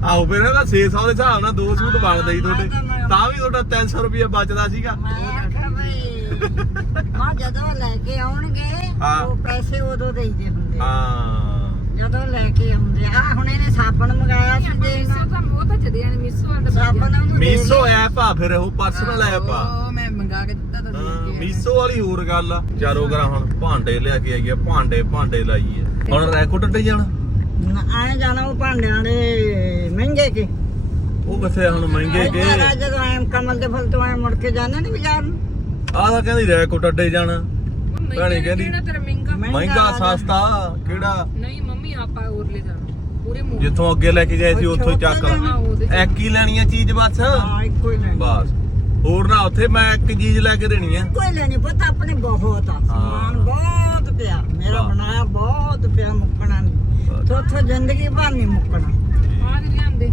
ਆਹੋ ਫਿਰ ਇਹਦਾ 600 ਦੇ ਹਿਸਾਬ ਨਾਲ ਦੋ ਸੂਟ ਬਣਦੇ ਸੀ ਤੁਹਾਡੇ। ਤਾਂ ਵੀ ਤੁਹਾਡਾ 300 ਰੁਪਏ ਬਚਦਾ ਸੀਗਾ। ਮੈਂ ਆਖਿਆ ਬਈ ਮਾਂ ਜਦੋਂ ਲੈ ਕੇ ਆਉਣਗੇ। ਉਹ ਪੈਸੇ ਉਦੋਂ ਦੇਈਦੇ ਹੁੰਦੇ ਆ। ਹਾਂ। ਜਦੋਂ ਲੈ ਕੇ ਆਉਂਦੇ ਆ। ਹੁਣ ਇਹਨੇ ਸਾਬਣ ਮੰਗਾਇਆ ਸੀ ਦੇ ਮਿਸੋ ਤਾਂ ਉਹ ਤਾਂ ਜਦੇ ਨੇ ਮਿਸੋ ਦਾ ਸਾਬਣ ਉਹਨੂੰ ਦੇ ਮੀਸੋ ਐਪ ਆ ਫਿਰ ਉਹ ਪਰਸਨਲ ਐਪ ਆ। ਉਹ ਮੈਂ ਮੰਗਾ ਕੇ ਦਿੱਤਾ ਤਾਂ ਹਾਂ, ਦੇ ਕੇ ਮੀਸੋ ਵਾਲੀ ਹੋਰ ਗੱਲ ਆ। ਚਾਰੋ ਕਰਾ ਹੁਣ ਭਾਂਡੇ ਲਿਆ ਕੇ ਆਈਏ ਭਾਂਡੇ ਭਾਂਡੇ ਲਾਈਏ। ਹੁਣ ਰੈਕੋਰਡ ਤੇ ਜਾਣਾ? ਆਏ ਜਾਣਾ ਉਹ ਭਾਂਡਿਆਂ ਦੇ ਮਹਿੰਗੇ ਕੇ। ਉਹ ਕਿੱਥੇ ਹੁਣ ਮਹਿੰਗੇ ਆ ਜਦੋਂ ਐ ਕਮਲ ਦੇ ਫੁੱਲ ਤੋਂ ਐ ਮੁੜ ਕੇ ਜਾਂਦੇ ਨੇ ਬਾਜ਼ਾਰ ਨੂੰ। ਆਹ ਤਾਂ ਕਹਿੰਦੀ ਰੈਕੋਰਡ ਅੱਡੇ ਜਾਣਾ। ਭੈਣੇ ਕਹਿੰਦੀ- ਕਿਹੜਾ ਤੇਰਾ ਮਹਿੰਗਾ? ਮਹਿੰਗਾ ਸਸਤਾ ਕਿਹੜਾ? ਨਹੀਂ ਮੰਮੀ ਆਪਾਂ ਹੋਰ ਲੈ ਜਾਣਾ ਪੂਰੇ ਮੂੰਹ। ਜਿੱਥੋਂ ਅੱਗੇ ਲੈ ਕੇ ਗਏ ਸੀ ਉੱਥੋਂ ਹੀ ਚੱਕ ਹਾਂ, ਉਹਦੇ ਚ। ਇੱਕ ਹੀ ਲੈਣੀ ਆ ਚੀਜ਼ ਬਸ? ਹਾਂ ਇੱਕੋ ਹੀ ਲੈਣੀ। ਬਸ। ਹੋਰ ਨਾ ਉੱਥੇ ਮੈਂ ਇੱਕ ਚੀਜ਼ ਲੈ ਕੇ ਦੇਣੀ ਆ। ਇੱਕੋ ਹੀ ਲੈਣੀ ਪਤਾ ਆਪਣੇ ਬਹੁਤ ਆ। ਸਮਾਨ ਬਹੁਤ ਪਿਆ। ਮੇਰਾ ਵਾਹ। ਬਣਾਇਆ ਬਹੁਤ ਪਿਆ ਮੁੱਕਣਾ ਨਹੀਂ। ਥੋਥੋ ਜ਼ਿੰਦਗੀ ਭਰ ਨਹੀਂ ਮੁੱਕਣਾ। ਆਹ ਦੇ ਲਿਆਂਦੇ।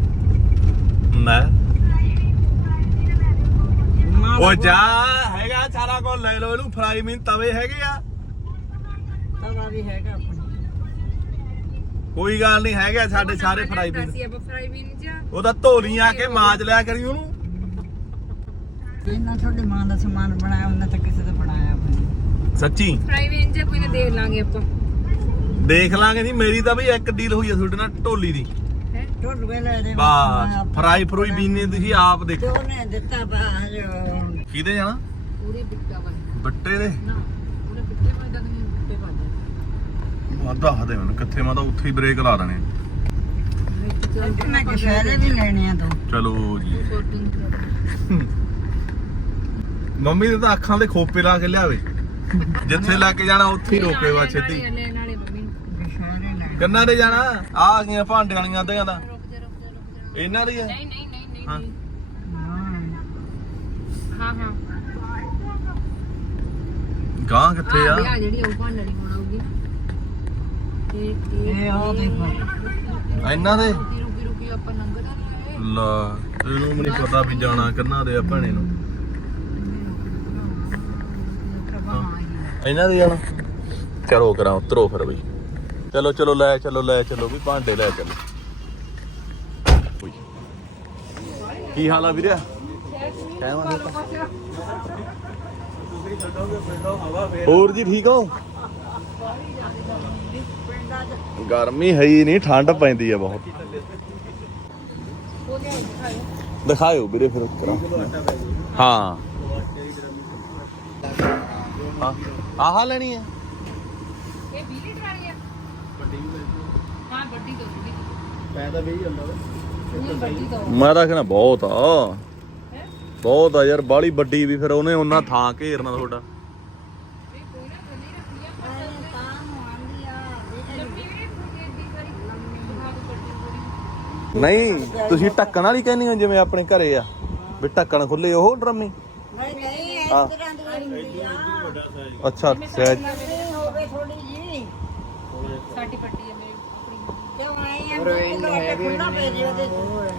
ਮਾਂ ਉਹ ਜਾ ਹੈਗਾ ਸਾਰਾ ਕੁਝ ਲੈ ਲਓ ਇਹਨੂੰ ਫਰਾਈ ਮੀਨ ਤਵੇ ਹੈਗੇ ਆ। ਤਵਾ ਵੀ ਹੈਗਾ ਆਪਣਾ। ਕੋਈ ਗੱਲ ਨਹੀਂ ਹੈਗੇ ਸਾਡੇ ਸਾਰੇ ਫਰਾਈ ਮੀਨ। ਸੀ ਆਪਾਂ ਫਰਾਈ ਵੀ ਜਾ ਧੋਲੀ ਆ ਕੇ ਮਾਜ ਲਿਆ ਕਰੀ ਉਹਨੂੰ। ਜਿੰਨਾ ਤੁਹਾਡੀ ਮਾਂ ਦਾ ਸਮਾਨ ਬਣਾਇਆ ਉਹਨਾਂ ਤਾਂ ਕਿਸੇ ਦਾ ਬਣਾਇਆ ਆਪਣੀ ਸੱਚੀ? ਫਰਾਈ ਵੀ ਇੰਜ ਕੋਈ ਨਾ ਦੇਖ ਲਾਂਗੇ ਆਪਾਂ। ਦੇਖ ਲਾਂਗੇ ਨਹੀਂ ਮੇਰੀ ਤਾਂ ਬਈ ਇੱਕ ਡੀਲ ਹੋਈ ਆ ਤੁਹਾਡੇ ਨਾਲ ਢੋਲੀ ਦੀ। ਹੈ? ਢੁੱਡ ਵੇਲੇ ਦੇ। ਬਸ ਫਰਾਈ ਫਰੂਈ ਬੀਨੇ ਤੁਸੀਂ ਆਪ ਤੇ ਦੇਖੋ ਉਹਨੇ ਦਿੱਤਾ ਬਾਜ ਕਿਹਦੇ ਜਾਣਾ? ਪੂਰੇ ਬਿੱਟਾ ਬਣ ਬੱਟੇ ਦੇ? ਨਾ ਪੂਰੇ ਬਿੱਟੇ ਬਣ ਜਾਂਦੇ ਨੇ ਬਿੱਟੇ ਬਣ ਆ ਦੱਸ ਦੇ ਮੈਨੂੰ ਕਿੱਥੇ ਮੈਂ ਤਾਂ ਉੱਥੇ ਹੀ ਬ੍ਰੇਕ ਲਾ ਦੇਣੇ ਮੈਂ ਕਿਸ਼ਾਰੇ ਵੀ ਲੈਣੇ ਆ ਦੋ। ਚਲੋ ਜੀ। ਮੰਮੀ ਨੇ ਤਾਂ। ਅੱਖਾਂ ਦੇ ਖੋਪੇ ਲਾ ਕੇ ਲਿਆਵੇ। ਜਿੱਥੇ ਲੈ ਕੇ ਜਾਣਾ ਉੱਥੇ ਹੀ ਰੋਕੇ ਵਾ ਛੇਤੀ ਨਾਲੇ ਨਾਲੇ ਮੰਮੀ ਨੂੰ। ਕਿਸ਼ਾਰੇ ਲੈਣੇ ਕੰਨਾਂ ਦੇ ਜਾਣਾ? ਆ ਆ ਗਈਆਂ ਭਾਂਡੇ ਵਾਲੀਆਂ ਅੱਧਿਆਂ ਦਾ। ਰੁਕ ਜਾ ਰੁਕ ਜਾ ਰੁਕ ਜਾ। ਇਹਨਾਂ ਦੀ ਆ? ਨਹੀਂ ਨਹੀਂ ਨਹੀਂ ਨਹੀਂ ਹਾਂ। ਨਹੀਂ। ਹਾਂ ਹਾਂ। ਗਾਂ ਕਿੱਥੇ ਆ? ਆ ਜਿਹੜੀ ਉਹ ਭਾਂਡ ਵਾਲੀ ਹੁਣ ਆਊਗੀ। ਇਹ ਇਹ ਉਹ ਦੇਖੋ। ਇਹਨਾਂ ਦੇ? ਰੁਕੀ ਰੁਕੀ ਰੁਕੀ ਆਪਾਂ ਲੰਘਦਾ ਨਹੀਂ ਲਾ ਇਹਨੂੰ ਵੀ ਨਹੀਂ ਪਤਾ ਵੀ ਜਾਣਾ ਕੰਨਾਂ ਦੇ ਆ ਭੈਣੇ ਨੂੰ। ਇਹਨਾਂ ਦੇ ਜਾਣਾ ਚਲੋ ਕਰਾਂ ਉਤਰੋ ਫਿਰ ਬਈ। ਚਲੋ ਚਲੋ ਲੈ ਚਲੋ ਲੈ ਚਲੋ ਵੀ ਭਾਂਡੇ ਲੈ ਚਲੋ। ਕੀ ਹਾਲ ਆ ਵੀਰੇ ਕਹਿਵਾਂ ਹੋਰ ਜੀ ਠੀਕ ਹੋ? ਗਰਮੀ ਹੈ ਹੀ ਨਹੀਂ ਠੰਡ ਪੈਂਦੀ ਆ ਬਹੁਤ। ਦਿਖਾਇਓ ਵੀਰੇ ਫਿਰ ਕਰਾਂ ਹਾਂ। ਹਾਂ। ਆਹ ਲੈਣੀ ਹੈ? ਇਹ 20 ਲੀਟਰ ਵਾਲੀ ਆ। ਹਾਂ ਵੱਡੀ ਦੋ ਵੱਡੀ ਪੈਦਾ ਵੀ ਜਾਂਦਾ ਨਹੀਂ ਵੱਡੀ ਦੋ। ਮੈਂ ਤਾਂ ਕਹਿੰਦਾ ਬਹੁਤ ਆ। ਹੈ ਬਹੁਤ ਆ ਯਾਰ ਬਾਲੀ ਵੱਡੀ ਵੀ ਫਿਰ ਉਹਨੇ ਉਹਨਾਂ ਥਾਂ ਘੇਰਨਾ ਤੁਹਾਡਾ। ਨਹੀਂ ਤੁਸੀਂ ਢੱਕਣ ਵਾਲੀ ਕਹਿੰਦੀ ਹੋ ਜਿਵੇਂ ਆਪਣੇ ਘਰੇ ਆ ਵੀ ਢੱਕਣ ਖੁੱਲੇ ਉਹ ਡਰਮੀ? ਨਹੀਂ ਨਹੀਂ ਇਸ। ਤਰ੍ਹਾਂ ਦੀ ਹੁੰਦੀ ਆ। ਅੱਛਾ ਸਹਿਜ ਨਹੀਂ ਹੋਵੇ ਥੋੜੀ ਜੀ ਸਾਡੀ ਪੱਟੀ ਆ ਮੇਰੀ ਆਪਣੀ ਕਿਉਂ ਆਈ ਆ ਕਿ ਲੋਟੇ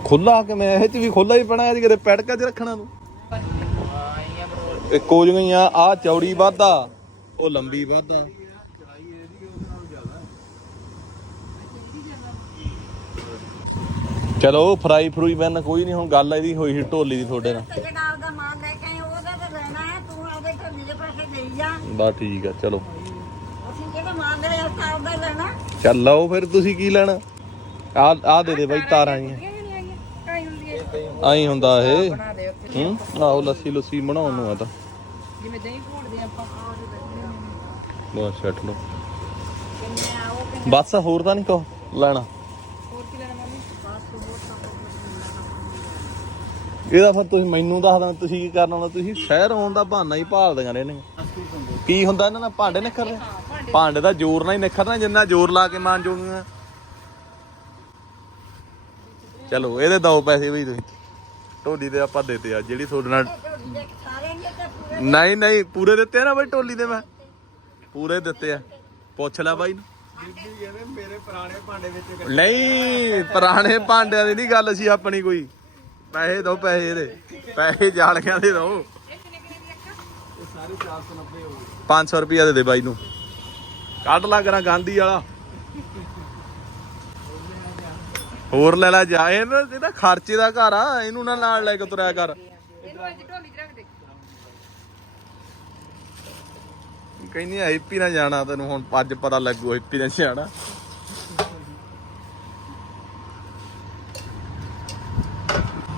ਖੁੱਲਾ ਕਿਵੇਂ ਇਹ ਚ ਵੀ ਖੁੱਲਾ ਹੀ ਪਣਾ ਜੀ ਕਿਤੇ ਪੈੜਕਾ ਚ ਰੱਖਣਾ ਤੂੰ? ਇਹ ਕੋਜ ਗਈਆਂ ਆ ਚੌੜੀ ਵਾਧਾ ਉਹ ਲੰਬੀ ਵਾਧਾ। ਚਲੋ ਫਰਾਈ ਫਰੂਈ ਬੈਨ ਕੋਈ ਨਹੀਂ ਹੁਣ ਗੱਲ ਇਹਦੀ ਹੋਈ ਸੀ ਢੋਲੀ ਦੀ ਤੁਹਾਡੇ ਨਾਲ। ਤੇ ਜਿਹੜਾ ਆਪਦਾ ਮਾਲ ਲੈ ਕੇ ਆਏ ਉਹਦਾ ਤਾਂ ਲੈਣਾ ਹੈ ਤੂੰ ਆਪਦੇ ਢੋਲੀ ਦੇ ਪੈਸੇ ਦੇਈ ਜਾ ਬਸ ਠੀਕ ਆ ਚਲੋ। ਅਸੀਂ ਜਿਹੜਾ ਮਾਲ ਆਪਾਂ ਆਪਦਾ ਲੈਣਾ। ਚੱਲ ਲਓ ਫਿਰ ਤੁਸੀਂ ਕੀ ਲੈਣਾ? ਆ ਆ ਦੇ ਦੇ ਬਾਈ ਤਾਰਾਂ ਨਹੀਂ ਆਈ ਹੁੰਦੀ ਹੈ। ਆਈ ਹੁੰਦਾ ਇਹ। ਹੂੰ ਆਹੋ ਲੱਸੀ ਲੁੱਸੀ ਬਣਾਉਣ ਨੂੰ ਆ ਤਾਂ। ਜਿਵੇਂ ਦਹੀਂ ਘੋੜਦੇ ਆਪਾਂ ਬਸ ਛੱਡ ਲਓ। ਬਸ ਹੋਰ ਤਾਂ ਨਹੀਂ ਕੋ ਲੈਣਾ। ਹੋਰ ਕੀ ਲੈਣਾ ਮੰਮੀ? ਇਹਦਾ ਫਿਰ ਤੁਸੀਂ ਮੈਨੂੰ ਦੱਸ ਦੇਣਾ ਤੁਸੀਂ ਕੀ ਕਰਨਾ ਹੁੰਦਾ? ਤੁਸੀਂ ਸ਼ਹਿਰ ਆਉਣ ਦਾ ਬਹਾਨਾ ਹੀ ਭਾਲਦੀਆਂ ਰਹਿੰਦੇ ਕੀ ਹੁੰਦਾ ਇਹਨਾਂ ਨਾਲ? ਭਾਂਡੇ ਨਿਖਰਦੇ ਭਾਂਡੇ ਦਾ ਜ਼ੋਰ ਨਾਲ ਹੀ ਨਿਖਰਨਾ ਜਿੰਨਾ ਜ਼ੋਰ ਲਾ ਕੇ ਮਾਂ ਜੋਗੀਆਂ ਚਲੋ, ਇਹਦੇ ਦੋ ਪੈਸੇ ਬਈ ਤੁਸੀਂ। ਢੋਲੀ ਦੇ ਆਪਾਂ ਦੇਤੇ ਆ, ਜਿਹੜੀ ਤੁਹਾਡੇ ਨਾਲ ਨਹੀਂ ਨਹੀਂ, ਪੂਰੇ ਦਿੱਤੇ ਆ ਨਾ ਬਈ ਢੋਲੀ ਦੇ ਮੈਂ? ਪੂਰੇ ਦਿੱਤੇ ਆ। ਪੁੱਛ ਲੈ ਬਾਈ ਨੂੰ। ਨਹੀਂ, ਪੁਰਾਣੇ ਭਾਂਡਿਆਂ ਦੀ ਨਹੀਂ ਗੱਲ ਸੀ ਆਪਣੀ ਕੋਈ। ਪੈਸੇ ਦੋ, ਪੈਸੇ ਇਹਦੇ ਪੈਸੇ ਜਾਲੀਆਂ ਦੇ ਦੋ। ਸਾਰੇ 490 500 ਰੁਪਿਆ ਦੇ ਦੇ ਬਾਈ ਨੂੰ। ਕੱਢ ਲਾ ਕਰਾਂ ਗਾਂਧੀ ਵਾਲਾ। ਹੋਰ ਲੈ ਲੈ ਜਾ ਇਹਦਾ ਇਹਦਾ ਖਰਚੇ ਦਾ ਘਰ ਆ ਇਹਨੂੰ ਨਾ ਨਾਲ ਲੈ ਕੇ ਤੁਰਿਆ ਕਰ। ਇਹਨੂੰ ਅੱਜ ਢੋਲੀ 'ਚ ਰੱਖ ਦੇ। ਕਹਿੰਦੀ ਹੈਪੀ ਨਾ ਜਾਣਾ ਤੈਨੂੰ ਹੁਣ ਅੱਜ ਪਤਾ ਲੱਗੂ ਹੈਪੀ ਨਾ ਜਾਣਾ।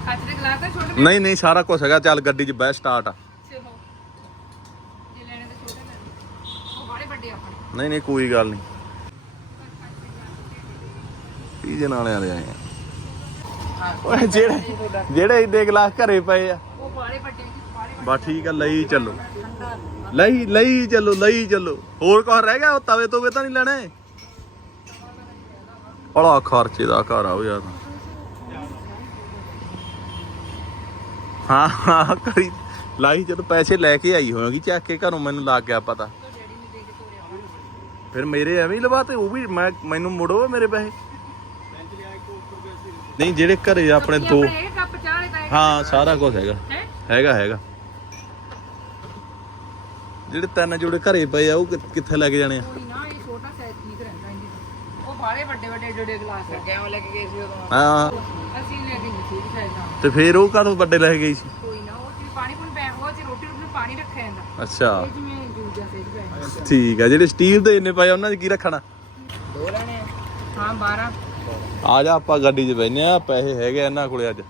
ਕੱਚ ਦੇ ਗਲਾਸ ਤਾਂ ਛੋਟੇ ਨਹੀਂ ਨਹੀਂ ਸਾਰਾ ਕੁਝ ਹੈਗਾ ਚੱਲ ਗੱਡੀ 'ਚ ਬਹਿ ਸਟਾਰਟ ਆ। ਜੇ ਹੋ ਜੇ ਲੈਣੇ ਤਾਂ ਛੋਟੇ ਲੈ ਲਓ। ਉਹ ਬੜੇ ਵੱਡੇ ਆਪਣੇ। ਨਹੀਂ ਨਹੀਂ ਕੋਈ ਗੱਲ ਨਹੀਂ। ਪੀਜੇ ਨਾਲੇ ਵਾਲੇ ਆਏ ਆ। ਓਏ ਜਿਹੜੇ ਜਿਹੜੇ ਇੰਨੇ ਗਲਾਸ ਘਰੇ ਪਏ ਆ। ਉਹ ਬਾੜੇ ਵੱਡੇ ਜੀ ਬਾੜੇ ਬਾ ਠੀਕ ਆ ਲਈ ਚੱਲੋ। ਲਈ ਲਈ ਚੱਲੋ ਲਈ ਚੱਲੋ। ਹੋਰ ਕੁਝ ਰਹਿ ਗਿਆ? ਉਹ ਤਵੇ ਤੋਵੇ ਤਾਂ ਨਹੀਂ ਲੈਣੇ? ਬੜਾ ਖਰਚੇ ਦਾ ਘਰ ਆ ਉਹ ਯਾਰ। ਹਾਂ ਹਾਂ ਕਰੀ। ਲਾਈ ਜਦੋਂ ਪੈਸੇ ਲੈ ਕੇ ਆਈ ਹੋਵੇਗੀ ਚੱਕ ਕੇ ਘਰੋਂ ਮੈਨੂੰ ਲੱਗ ਗਿਆ ਪਤਾ। ਦੇ ਫਿਰ ਮੇਰੇ ਐਵੇਂ ਹੀ ਲਵਾਤੇ ਉਹ ਵੀ ਮੈਂ ਮੈਨੂੰ ਮੁੜੋ ਮੇਰੇ ਪੈਸੇ। ਨਹੀਂ ਜਿਹੜੇ ਘਰੇ ਆਪਣੇ ਦੋ। ਆਪਣੇ ਇਹ ਕੱਪ ਚਾਹ ਵਾਲੇ ਤਾਂ ਇਹ ਹਾਂ ਸਾਰਾ ਕੁਝ ਹੈਗਾ। ਹੈ? ਹੈਗਾ ਹੈਗਾ। ਜਿਹੜੇ ਤਿੰਨ ਜੋੜੇ ਘਰੇ ਪਏ ਆ ਉਹ ਕਿ- ਕਿੱਥੇ ਲੈ ਕੇ ਜਾਣੇ ਆ? ਕੋਈ ਨਾ ਇਹ ਛੋਟਾ ਸਾਈਜ਼ ਠੀਕ ਰਹਿੰਦਾ ਇਹਦੇ ਤੋਂ। ਉਹ ਬਾੜੇ ਵੱਡੇ ਵੱਡੇ ਡੋਡੇ ਗਲਾਸ ਆ ਕਿਉਂ ਲੈ ਕੇ ਗਏ ਸੀ ਉਦੋਂ। ਹਾਂ। ਅਸੀਂ ਲੈ ਕੇ ਨਹੀਂ ਸੀ ਸਾਈਜ਼ ਦਾ ਤੇ। ਫੇਰ ਉਹ ਕਦੋਂ ਵੱਡੇ ਲੈ ਕੇ ਗਈ ਸੀ? ਕੋਈ ਨਾ ਉਹ ਚ ਪਾਣੀ ਪੁਣ ਪੈ ਉਹ ਚ ਰੋਟੀ ਰੋਟੀ ਪਾਣੀ ਰੱਖਿਆ ਜਾਂਦਾ। ਅੱਛਾ। ਇਹ ਜਿਵੇਂ ਦੂਜਾ ਸਾਈਜ਼ ਪੈ ਠੀਕ ਆ ਜਿਹੜੇ ਸਟੀਲ ਦੇ ਇੰਨੇ ਪਏ ਆ, ਉਹਨਾਂ 'ਚ ਕੀ ਰੱਖਣਾ? ਦੋ ਲੈਣੇ ਆ। ਹਾਂ 12 ਆ ਜਾ, ਆਪਾਂ ਗੱਡੀ 'ਚ ਬੈਨੇ ਆ ਪੈਸੇ ਹੈਗੇ ਇਹਨਾਂ ਕੋਲੇ ਅੱਜ।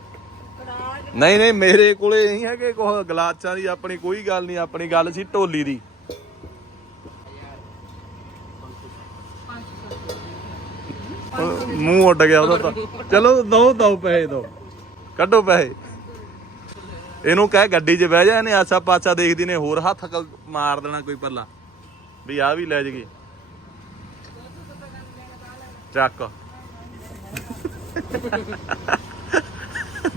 ਨਹੀਂ ਨਹੀਂ, ਮੇਰੇ ਕੋਲੇ ਨਹੀਂ ਹੈਗੇ ਕੋਹ ਗਲਾਸਾਂ ਦੀ ਆਪਣੀ ਕੋਈ ਗੱਲ ਨਹੀਂ, ਆਪਣੀ ਗੱਲ ਸੀ ਢੋਲੀ ਦੀ। ਮੂੰਹ ਉੱਡ ਗਿਆ ਉਹਦਾ ਤਾਂ। ਚਲੋ, ਦੋ ਦੋ ਪੈਸੇ ਦੋ। ਕੱਢੋ ਪੈਸੇ। ਇਹਨੂੰ ਕਹਿ, ਗੱਡੀ 'ਚ ਬਹਿ ਜਾ, ਇਹਨੇ ਆਸਾ ਪਾਸਾ ਦੇਖਦੀ ਨੇ, ਹੋਰ ਹੱਥ ਮਾਰ ਦੇਣਾ ਕੋਈ ਪੱਲਾ। ਵੀ ਆ ਵੀ ਲੈ ਜਗੀ ਚੱਕ।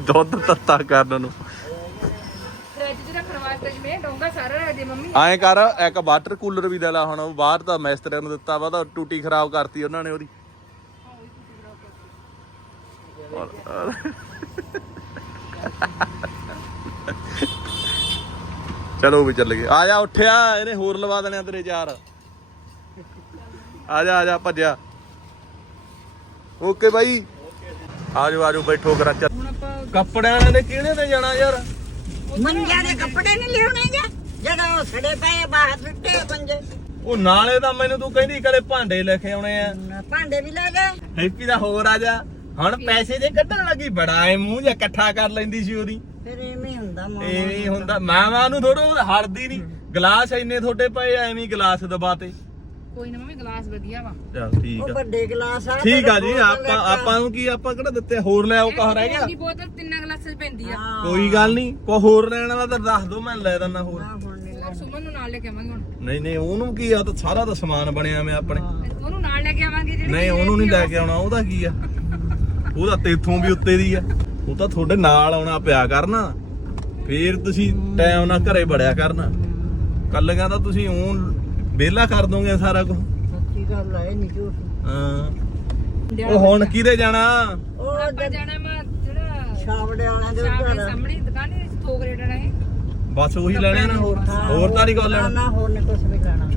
ਦੁੱਧ ਤੱਤਾ ਕਰਨ ਨੂੰ। ਫ੍ਰਿਜ ਚ ਰੱਖਣ ਵਾਸਤੇ ਜਿਵੇਂ ਡੋਂਗਾ ਸਾਰਾ ਰੱਖ ਦੇ ਮੰਮੀ। ਐਂ ਕਰ ਇੱਕ ਵਾਟਰ ਕੂਲਰ ਵੀ ਲੈ ਲਾ ਹੁਣ ਉਹ ਬਾਹਰ ਤਾਂ ਮੈਸਤਰੀਆਂ ਨੂੰ ਦਿੱਤਾ ਵਾ ਤਾਂ ਟੂਟੀ ਖਰਾਬ ਕਰਤੀ ਉਹਨਾਂ ਨੇ ਉਹਦੀ। ਚਲੋ ਵੀ ਚੱਲ ਗਏ। ਆ ਜਾ ਉੱਠਿਆ ਇਹਨੇ ਹੋਰ ਲਵਾ ਦੇਣੇ ਤੇਰੇ ਚਾਰ। ਆ ਜਾ ਆ ਜਾ ਭੱਜਿਆ। Okay bye. ਆ ਜਾਓ ਆ ਜਾਓ ਬੈਠੋ ਕਰਾ ਚੱਲ। ਹੁਣ ਆਪਾਂ ਕੱਪੜਿਆਂ ਨੇ ਕਿਹਨੇ ਤੇ ਜਾਣਾ ਯਾਰ? ਮੰਜਿਆਂ ਦੇ ਕੱਪੜੇ ਨਹੀਂ ਲਿਆਉਣੇਗੇ ਜਦੋਂ ਸੜੇ ਪਏ ਬਾਹਰ ਸੁੱਟੇ ਮੰਜੇ। ਉਹ ਨਾਲੇ ਤਾਂ ਮੈਨੂੰ ਤੂੰ ਕਹਿੰਦੀ ਕਦੇ ਭਾਂਡੇ ਲੈ ਕੇ ਆਉਣੇ ਆ। ਭਾਂਡੇ ਵੀ ਲੈ ਲੈ ਹੈਪੀ ਦਾ ਹੋਰ ਆ ਜਾ। ਹੁਣ ਪੈਸੇ ਜੇ ਕੱਢਣ ਲੱਗੀ ਬੜਾ ਐ ਮੂੰਹ ਜਿਹਾ ਇਕੱਠਾ ਕਰ ਲੈਂਦੀ ਸੀ ਉਹਦੀ। ਫਿਰ ਐਵੇਂ ਹੁੰਦਾ ਮਾਂ ਐਵੇਂ ਹੀ ਹੁੰਦਾ। ਮਾਵਾਂ ਨੂੰ ਥੋੜੋ ਹੜਦੀ ਨਹੀਂ ਗਲਾਸ ਇੰਨੇ ਤੁਹਾਡੇ ਪਏ ਐਵੇਂ ਗਲਾਸ ਦਬਾਤੇ। ਕੋਈ ਨਾ ਮੰਮੀ ਗਲਾਸ ਵਧੀਆ ਵਾ। ਚਲ ਠੀਕ ਉਹ ਆ ਵੱਡੇ ਗਲਾਸ ਆ ਠੀਕ ਆ ਫਿਰ ਜੀ ਬੋਤਲ ਆਪਾਂ ਇੱਕ- ਆਪਾਂ ਨੂੰ ਕੀ ਆਪਾਂ ਕਿਹੜਾ ਦਿੱਤੇ? ਹੋਰ ਲੈ ਆਓ ਕਹ ਰਹਿ ਗਿਆ? ਦੀ ਬੋਤਲ ਤਿੰਨਾਂ ਗਲਾਸਾਂ ਚ ਪੈਂਦੀ ਆ। ਹਾਂ। ਕੋਈ ਗੱਲ ਨਹੀਂ ਕੋ ਹੋਰ ਲੈਣ ਵਾਲਾ ਤਾਂ ਦੱਸ ਦੋ ਮੈਂ ਲੈ ਦਿੰਦਾ ਹੋਰ। ਆਹ ਹੁਣ ਨਹੀਂ ਹੋਰ ਸੁਮਨ ਨੂੰ ਨਾਲ ਲੈ ਕੇ ਆਵਾਂਗੇ ਹੁਣ। ਨਹੀਂ ਨਹੀਂ ਉਹਨੂੰ ਕੀ ਆ ਤਾਂ ਸਾਰਾ ਤਾਂ ਸਮਾਨ ਬਣਿਆ ਮੈਂ ਆਪਣੇ। ਉਹਨੂੰ ਨਾਲ ਲੈ ਕੇ ਆਵਾਂਗੇ ਜਿਹੜੇ ਨਹੀਂ ਉਹਨੂੰ ਨਹੀਂ ਲੈ ਕੇ ਆਉਣਾ ਉਹਦਾ ਕੀ ਆ? ਉਹਦਾ ਤੇਥੋਂ ਵੀ ਉੱਤੇ ਦੀ ਆ। ਉਹ ਤਾਂ ਤੁਹਾਡੇ ਨਾਲ ਆਉਣਾ ਪਿਆ ਕਰਨਾ। ਫੇਰ ਤੁਸੀਂ ਟਾਈਮ ਨਾਲ ਘਰੇ ਵੜਿਆ ਕਰਨਾ। ਕੱਲੀਆਂ ਤਾਂ ਤੁਸੀਂ ਉਹ ਵਿਹਲਾ ਕਰ ਦੋਗੇ ਸਾਰਾ ਕੁਝ ਸੱਚੀ ਗੱਲ ਹੈ ਨਹੀਂ ਝੂਠ। ਹਾਂ। ਉਹ ਹੁਣ ਕਿਹਦੇ ਜਾਣਾ? ਉਹ ਆਪਾਂ ਜਾਣਾ ਮੈਂ ਜਿਹੜਾ ਛਾਵੜੇ ਵਾਲਿਆਂ ਦੇ ਸ਼ਾਮ ਦੇ ਸਾਹਮਣੇ ਦੁਕਾਨ ਹੈ ਥੋਕ ਰੇਟ ਹੈ ਬਸ ਉਹੀ ਲੈਣੇ ਨਾ? ਹੋਰ ਹੋਰ ਤਾਂ ਨਹੀਂ ਗੱਲ ਨਾ ਲੈਣਾ। ਨਾ ਹੋਰ ਨਹੀਂ ਕੁਝ ਵੀ ਲੈਣਾ।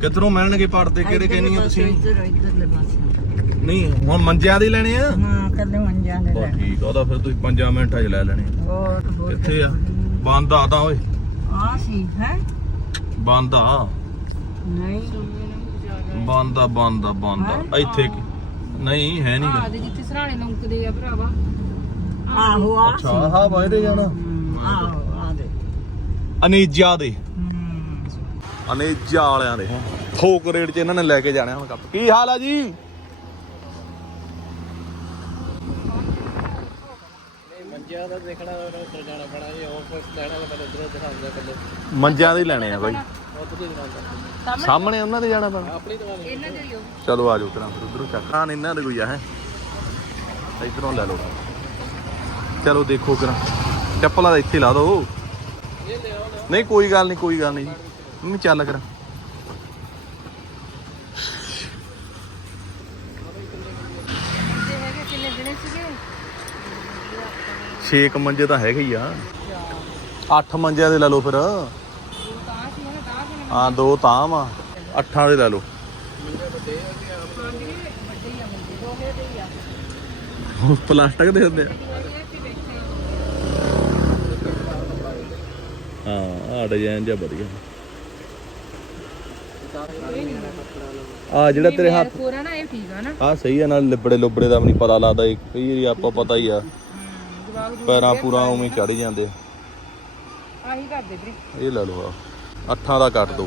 ਕਿੱਧਰੋਂ ਮਿਲਣਗੇ ਪੜਦੇ ਕਿਹੜੇ ਕਹਿੰਦੀਆਂ ਤੁਸੀਂ? ਇੱਧਰ ਇੱਧਰਲੇ ਪਾਸੇ। ਨਹੀਂ ਹੁਣ ਮੰਜਿਆਂ ਦੇ ਲੈਣੇ ਆ? ਹਾਂ ਕੱਲੇ ਮੰਜਿਆਂ ਦੇ ਬਸ ਲੈਣੇ। ਠੀਕ ਆ ਉਹਦਾ ਫਿਰ ਤੁਸੀਂ 5 ਮਿੰਟਾਂ 'ਚ ਲੈ ਲੈਣੇ ਆ। ਹੋਰ ਹੋਰ ਕਿੱਥੇ ਆ? ਬੰਦ ਆ ਤਾਂ ਓਏ। ਆ ਸੀ ਹੈ? ਬੰਦ। ਆ ਨਹੀਂ। ਬੰਦ ਆ ਬੰਦ। ਬੰਦ ਇੱਥੇ ਨਹੀਂ ਹੈ ਨਹੀਂ ਆ ਦੇ ਜਿੱਥੇ ਸਰਾਣੇ ਲੰਕਦੇ ਆ ਭਰਾਵਾ। ਆਹੋ ਆ ਅੱਛਾ ਆਹ ਬਾਹਰੇ ਜਾਣਾ। ਆਹੋ ਆ ਦੇ। ਅਨੇਜਾ ਦੇ। ਹਮ। ਅਨੇਜਾ ਵਾਲਿਆਂ ਦੇ। ਥੋਕ ਰੇਟ 'ਚ ਇਹਨਾਂ ਨੇ ਲੈ ਕੇ ਜਾਣਾ ਹੁਣ ਕੱਪ। ਕੀ ਹਾਲ ਆ ਜੀ? ਮੰਜਿਆ ਦਾ ਦੇਖਣਾ ਉੱਧਰ ਜਾਣਾ ਪੈਣਾ ਜੀ ਹੋਰ ਕੁਝ ਲੈਣਾ ਪਹਿਲੇ ਇਧਰੋਂ ਦਿਖਾਉਂਦਾ ਪਹਿਲੇ। ਮੰਜਿਆਂ ਦੇ ਹੀ ਲੈਣੇ ਆ ਬਾਈ। ਉੱਧਰ ਸਾਹਮਣੇ ਉਹਨਾਂ ਦੇ ਜਾਣਾ ਪੈਣਾ। ਆਪਣੀ ਦੁਕਾਨ ਇਹਨਾਂ ਦੇ ਲਿਓ। ਚਲੋ ਆ ਜਾਓ ਕਰਾਂ ਫਿਰ ਉਧਰੋਂ ਚੱਕ। ਹਾਂ ਇਹਨਾਂ ਦੇ ਕੋਈ ਆ ਹੈ। ਇਧਰੋਂ ਲੈ ਲਓ। ਚਲੋ ਦੇਖੋ ਕਰਾਂ ਚੱਪਲਾਂ ਦਾ ਇੱਥੇ ਲਾ ਦਿਓ ਇਹ ਲੈ ਆਓ ਨਹੀਂ ਕੋਈ ਗੱਲ ਨਹੀਂ ਕੋਈ ਗੱਲ ਨਹੀਂ। ਮੰਮੀ ਚੱਲ ਕਰਾਂ ਤੇ ਹੈਗੇ ਕਿੰਨੇ ਦਿਨੇ ਸੀਗੇ ਛੇ ਕੁ ਮੰਜੇ ਤਾਂ ਹੈਗੇ ਹੀ ਆ। ਅੱਠ ਮੰਜਿਆਂ ਦੇ ਲੈ ਲਓ ਫਿਰ। ਹਾਂ ਦੋ ਤਾਂ ਵਾ। ਅੱਠਾਂ ਦੇ ਲੈ ਲਓ। ਵੱਡੇ ਹੀ ਆ ਮੁੰਡੇ ਦੋਹੇ ਦੇ ਹੀ ਆ ਉਹ ਪਲਾਸਟਿਕ ਦੇ ਹੁੰਦੇ ਆ। ਹਾਂ ਆ ਡਿਜ਼ਾਈਨ ਜਿਹਾ ਵਧੀਆ। ਆ ਜਿਹੜਾ ਤੇਰੇ ਹੱਥ ਕੋਰਾ ਨਾ ਇਹ ਠੀਕ ਆ ਨਾ। ਆ ਸਹੀ ਆ ਨਾਲ ਲਿਬੜੇ ਲੁਬੜੇ ਦਾ ਵੀ ਨਹੀਂ ਪਤਾ ਲੱਗਦਾ ਇਹ ਕਈ ਵਾਰੀ ਆਪਾਂ ਪਤਾ ਹੀ ਆ। ਪੈਰਾਂ ਪੂਰਾ ਉਵੇਂ ਚੜ ਜਾਂਦੇ ਆਹੀ ਕਰਦੇ ਵੀਰੇ। ਇਹ ਲੈ ਲਓ ਆ ਅੱਠਾਂ ਦਾ ਕੱਟ ਦੋ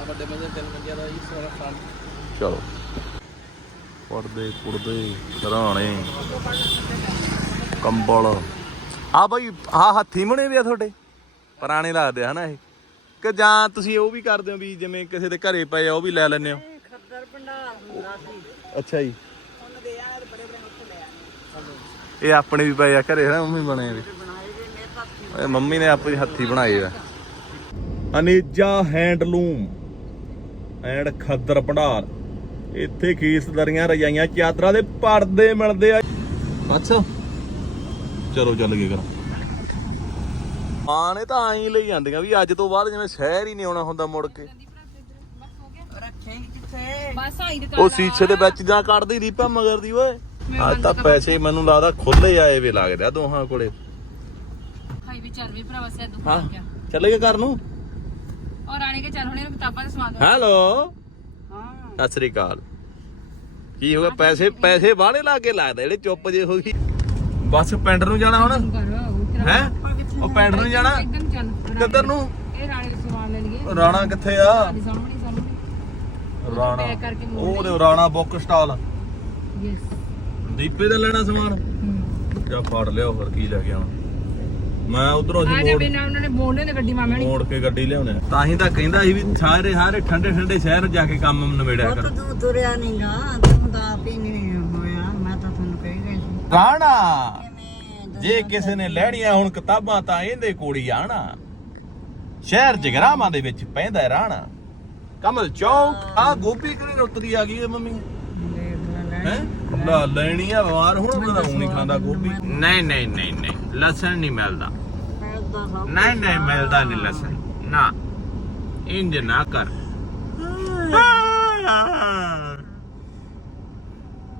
ਆ ਵੱਡੇ ਮੰਜੇ ਤਿੰਨ ਮੰਜਿਆਂ ਦਾ ਜੀ ਸਾਰਾ ਫਰੰਟ ਚਲੋ। ਪੜਦੇ ਪੁੜਦੇ ਸਰਾਣੇ ਕੰਬਲ। ਆ ਬਾਈ ਆ ਹੱਥੀ ਬਣੇ ਵੀ ਆ ਤੁਹਾਡੇ? ਪੁਰਾਣੇ ਲੱਗਦੇ ਹਨਾ ਇਹ? ਕਿ ਜਾਂ ਤੁਸੀਂ ਉਹ ਵੀ ਕਰਦੇ ਹੋ ਵੀ ਜਿਵੇਂ ਕਿਸੇ ਦੇ ਘਰੇ ਪਏ ਆ ਉਹ ਵੀ ਲੈ ਲੈਂਦੇ ਹੋ? ਖੱਦਰ ਭੰਡਾਰ ਹੁੰਦਾ ਸੀ। ਅੱਛਾ ਜੀ। ਉਹਨਾਂ ਦੇ ਯਾਰ ਬੜੇ ਬੜੇ ਉੱਥੇ ਲਿਆ ਇਹ ਆਪਣੇ ਵੀ ਪਏ ਆ ਘਰੇ ਹਨਾ ਮੰਮੀ ਬਣੇ ਵੀ। ਬਣਾਏ ਦੇ ਮੇਰੇ ਤਾਂ। ਇਹ ਮੰਮੀ ਨੇ ਆਪਣੀ ਹੱਥੀ ਬਣਾਏ ਆ। ਅਨੀਜਾ ਹੈਂਡਲੂਮ ਐਂਡ ਖੱਦਰ ਭੰਡਾਰ। ਇੱਥੇ ਖੀਸਦਰੀਆਂ ਰਜਾਈਆਂ ਚਾਦਰਾਂ ਦੇ ਪਰਦੇ ਮਿਲਦੇ ਆ। ਅੱਛਾ। ਚਲੋ ਚੱਲ ਗਏ ਕਰਾਂ ਮਾਂ ਨੇ ਤਾਂ ਆਈ ਲਈ ਜਾਂਦੀਆਂ ਵੀ ਅੱਜ ਤੋਂ ਬਾਅਦ ਜਿਵੇਂ ਸ਼ਹਿਰ ਹੀ ਨਹੀਂ ਆਉਣਾ ਹੁੰਦਾ ਮੁੜ ਕੇ। ਰੱਖੇ ਕਿੱਥੇ ਬਸ ਆਈ ਉਹ ਸੀਸੇ ਦੇ ਵਿੱਚ ਜਾਂ ਕੱਢਦੀ ਰੀਪਾ ਮਗਰ ਦੀ ਓਏ। ਅੱਜ ਤਾਂ ਪੈਸੇ ਮੈਨੂੰ ਲੱਗਦਾ ਖੁੱਲੇ ਆਏ ਵੇ ਲੱਗਦੇ ਆ ਦੋਹਾਂ ਕੋਲੇ। ਹਾਈ ਵੀ ਚੱਲ ਵੀ ਭਰਾਵਾ ਸੈਦੂ ਹਾਂ ਚੱਲੇ ਘਰ ਨੂੰ? ਔਰ ਆਣੇ ਕੇ ਚੱਲ ਹੁਣ ਇਹਨੂੰ ਕਿਤਾਬਾਂ ਦੇ ਸਮਾਨ ਦੋ ਹੈਲੋ। ਹਾਂ। ਸਤਿ ਸ੍ਰੀ ਅਕਾਲ। ਕੀ ਹੋ ਗਿਆ? ਪੈਸੇ ਪੈਸੇ ਬਾਹਲੇ ਲਾ ਕੇ ਲੱਗਦਾ ਜਿਹੜੇ ਚੁੱਪ ਜੇ ਹੋ ਗਈ ਬਸ ਪਿੰਡ ਨੂੰ ਜਾਣਾ ਹੁਣ? ਹੈ? ਉਹ ਪਿੰਡ ਨੂੰ ਜਾਣਾ? ਕਿੱਧਰ ਨੂੰ? ਇਹ ਰਾਣੇ ਦੇ ਸਮਾਨ ਲੈ ਲਈਏ। ਰਾਣਾ ਕਿੱਥੇ ਆ? ਰਾਣਾ ਉਹ ਦੇ ਰਾਣਾ ਬੁੱਕ ਸਟਾਲ। ਯੈਸ ਦੀਪੇ ਦਾ ਲੈਣਾ ਸਮਾਨ? ਜਾ ਫੜ ਲਿਓ ਫਿਰ ਕੀ ਲੈ ਕੇ ਆਉਣਾ? ਮੈਂ ਉਧਰੋਂ ਆ ਜਾ ਮੋੜ ਬਿਨਾ ਉਹਨਾਂ ਨੇ ਬੋਲਨੇ ਤੇ ਗੱਡੀ ਮਾਮਾ ਨੇ ਮੋੜ ਕੇ ਗੱਡੀ ਲਿਆਉਣੇ। ਤਾਂ ਹੀ ਤਾਂ ਕਹਿੰਦਾ ਸੀ ਵੀ ਸਾਰੇ ਸਾਰੇ ਠੰਡੇ ਠੰਡੇ ਸ਼ਹਿਰ ਜਾ ਕੇ ਕੰਮ ਨਵੇੜਿਆ ਉਹ ਕਰ। ਤਾਂ ਤੂੰ ਤੁਰਿਆ ਨਹੀਂਗਾ ਤੂੰ ਤਾਂ ਆਪ ਹੀ ਨਹੀਂ ਹੋਇਆ ਮੈਂ ਤਾਂ ਤੁਹਾਨੂੰ ਕਹੀ ਗਈ ਸੀ। ਰਾਣਾ ਕਿਵੇਂ ਜੇ ਕਿਸੇ ਨੇ ਲੈਣੀਆਂ ਹੁਣ ਕਿਤਾਬਾਂ ਤਾਂ ਇਹਦੇ ਕੋਲ ਹੀ ਆਣਾ। ਸ਼ਹਿਰ ਜਗਰਾਵਾਂ ਦੇ ਵਿੱਚ ਪੈਂਦਾ ਹੈ ਰਾਣਾ। ਕਮਲ ਚੌਕ ਆ ਗੋਪੀ ਕਿਹੜੀ ਦੀ ਆ ਗਈ ਏ ਮੰਮੀ। ਦੇਖ ਲੈ ਹੈ? ਲਾ ਲੈਣੀ ਆ ਬਿਮਾਰ ਹੁਣ ਉਹਦਾ ਉਹ ਨਹੀਂ ਖਾਂਦਾ ਗੋਭੀ ਨਹੀਂ ਨਹੀਂ ਨਹੀਂ ਨਹੀਂ। ਲਸਣ ਨਹੀਂ ਮਿਲਦਾ। ਸਭ ਨਹੀਂ ਨਹੀਂ ਮਿਲਦਾ ਨਹੀਂ ਲਸਣ। ਨਾ ਇੰਜ ਨਾ ਕਰ।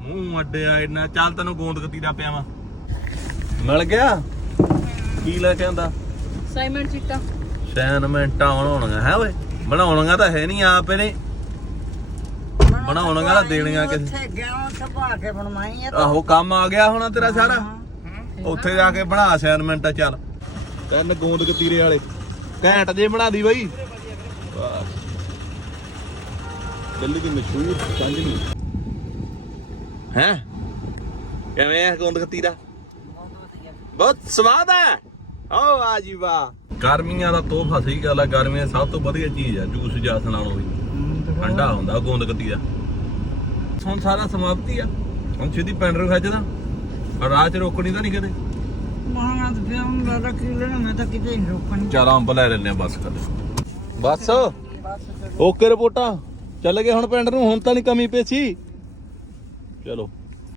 ਮੂੰਹ ਅੱਡਿਆ ਇੰਨਾ। ਚੱਲ ਤੈਨੂੰ ਗੋਂਦ ਕਤੀਰਾ ਪਿਆ ਵਾ ਮਿਲ ਗਿਆ? ਕੀ ਲੈ ਕੇ ਆਂਦਾ ਸਾਈਮਨ ਚਿੱਟਾ। ਅਸਾਈਨਮੈਂਟਾਂ ਬਣਾਉਣੀਆਂ। ਹੈ ਓਏ ਬਣਾਉਣੀਆਂ ਤਾਂ ਹੈ ਨਹੀਂ ਆਪੇ ਨੇ ਬਣਾਉਣੀਆਂ ਤਾਂ ਦੇਣੀਆਂ ਕਿਸੇ ਉੱਥੇ ਗਿਆ ਸਭਾ ਕੇ ਬਣਵਾਈ ਆ ਆਹੋ ਕੰਮ ਆ ਗਿਆ ਹੋਣਾ ਤੇਰਾ ਸਾਰਾ। ਉੱਥੇ ਜਾ ਕੇ ਬਣਾ ਅਸਾਈਨਮੈਂਟ ਚੱਲ। ਤਿੰਨ ਗੋਂਦ ਕਤੀਰੇ ਵਾਲੇ। ਘੈਂਟ ਜੇ ਬਣਾ ਬਈ। ਦਿੱਲੀ ਦੀ ਮਸ਼ਹੂਰ ਕੰਜਲੀ ਹੈ? ਕਿਵੇਂ ਹੈ ਗੋਂਦ ਕਤੀਰਾ? ਬਹੁਤ ਸਵਾਦ ਹੈ ਓ ਆ ਜੀ ਵਾਹ। ਗਰਮੀਆਂ ਦਾ ਤੋਹਫਾ ਸਹੀ ਗੱਲ ਆ, ਗਰਮੀਆਂ ਸਭ ਤੋਂ ਵਧੀਆ ਚੀਜ਼ ਆ, ਜੂਸ ਜਾਸ ਨਾਲੋਂ ਵੀ। ਠੰਡਾ ਹੁੰਦਾ ਗੋਂਦ ਕਤੀਰਾ। ਹੁਣ ਸਾਰਾ ਸਮਾਪਤੀ ਆ। ਹੁਣ ਸਿੱਧੀ ਪਿੰਡ ਨੂੰ ਖੱਜਦਾ ਰਾਹ ਚ ਰੋਕਣੀ ਤਾਂ ਨਹੀਂ ਕਦੇ? ਮਹਾਂ ਤੇ ਫਿਰ ਕੀ ਲੈਣਾ ਮੈਂ ਤਾਂ ਕਿਤੇ ਨਹੀਂ ਰੋਕਣੀ। ਚਾਰ ਅੰਬ ਲੈ ਲੈਣੇ ਆ ਬਸ ਕਦੇ ਬਸ? ਓਕੇ ਰਿਪੋਰਟਾਂ। ਚੱਲ ਗਏ ਹੁਣ ਪਿੰਡ ਨੂੰ ਹੁਣ ਤਾਂ ਨਹੀਂ ਕਮੀ ਪੇਸੀ। ਚਲੋ।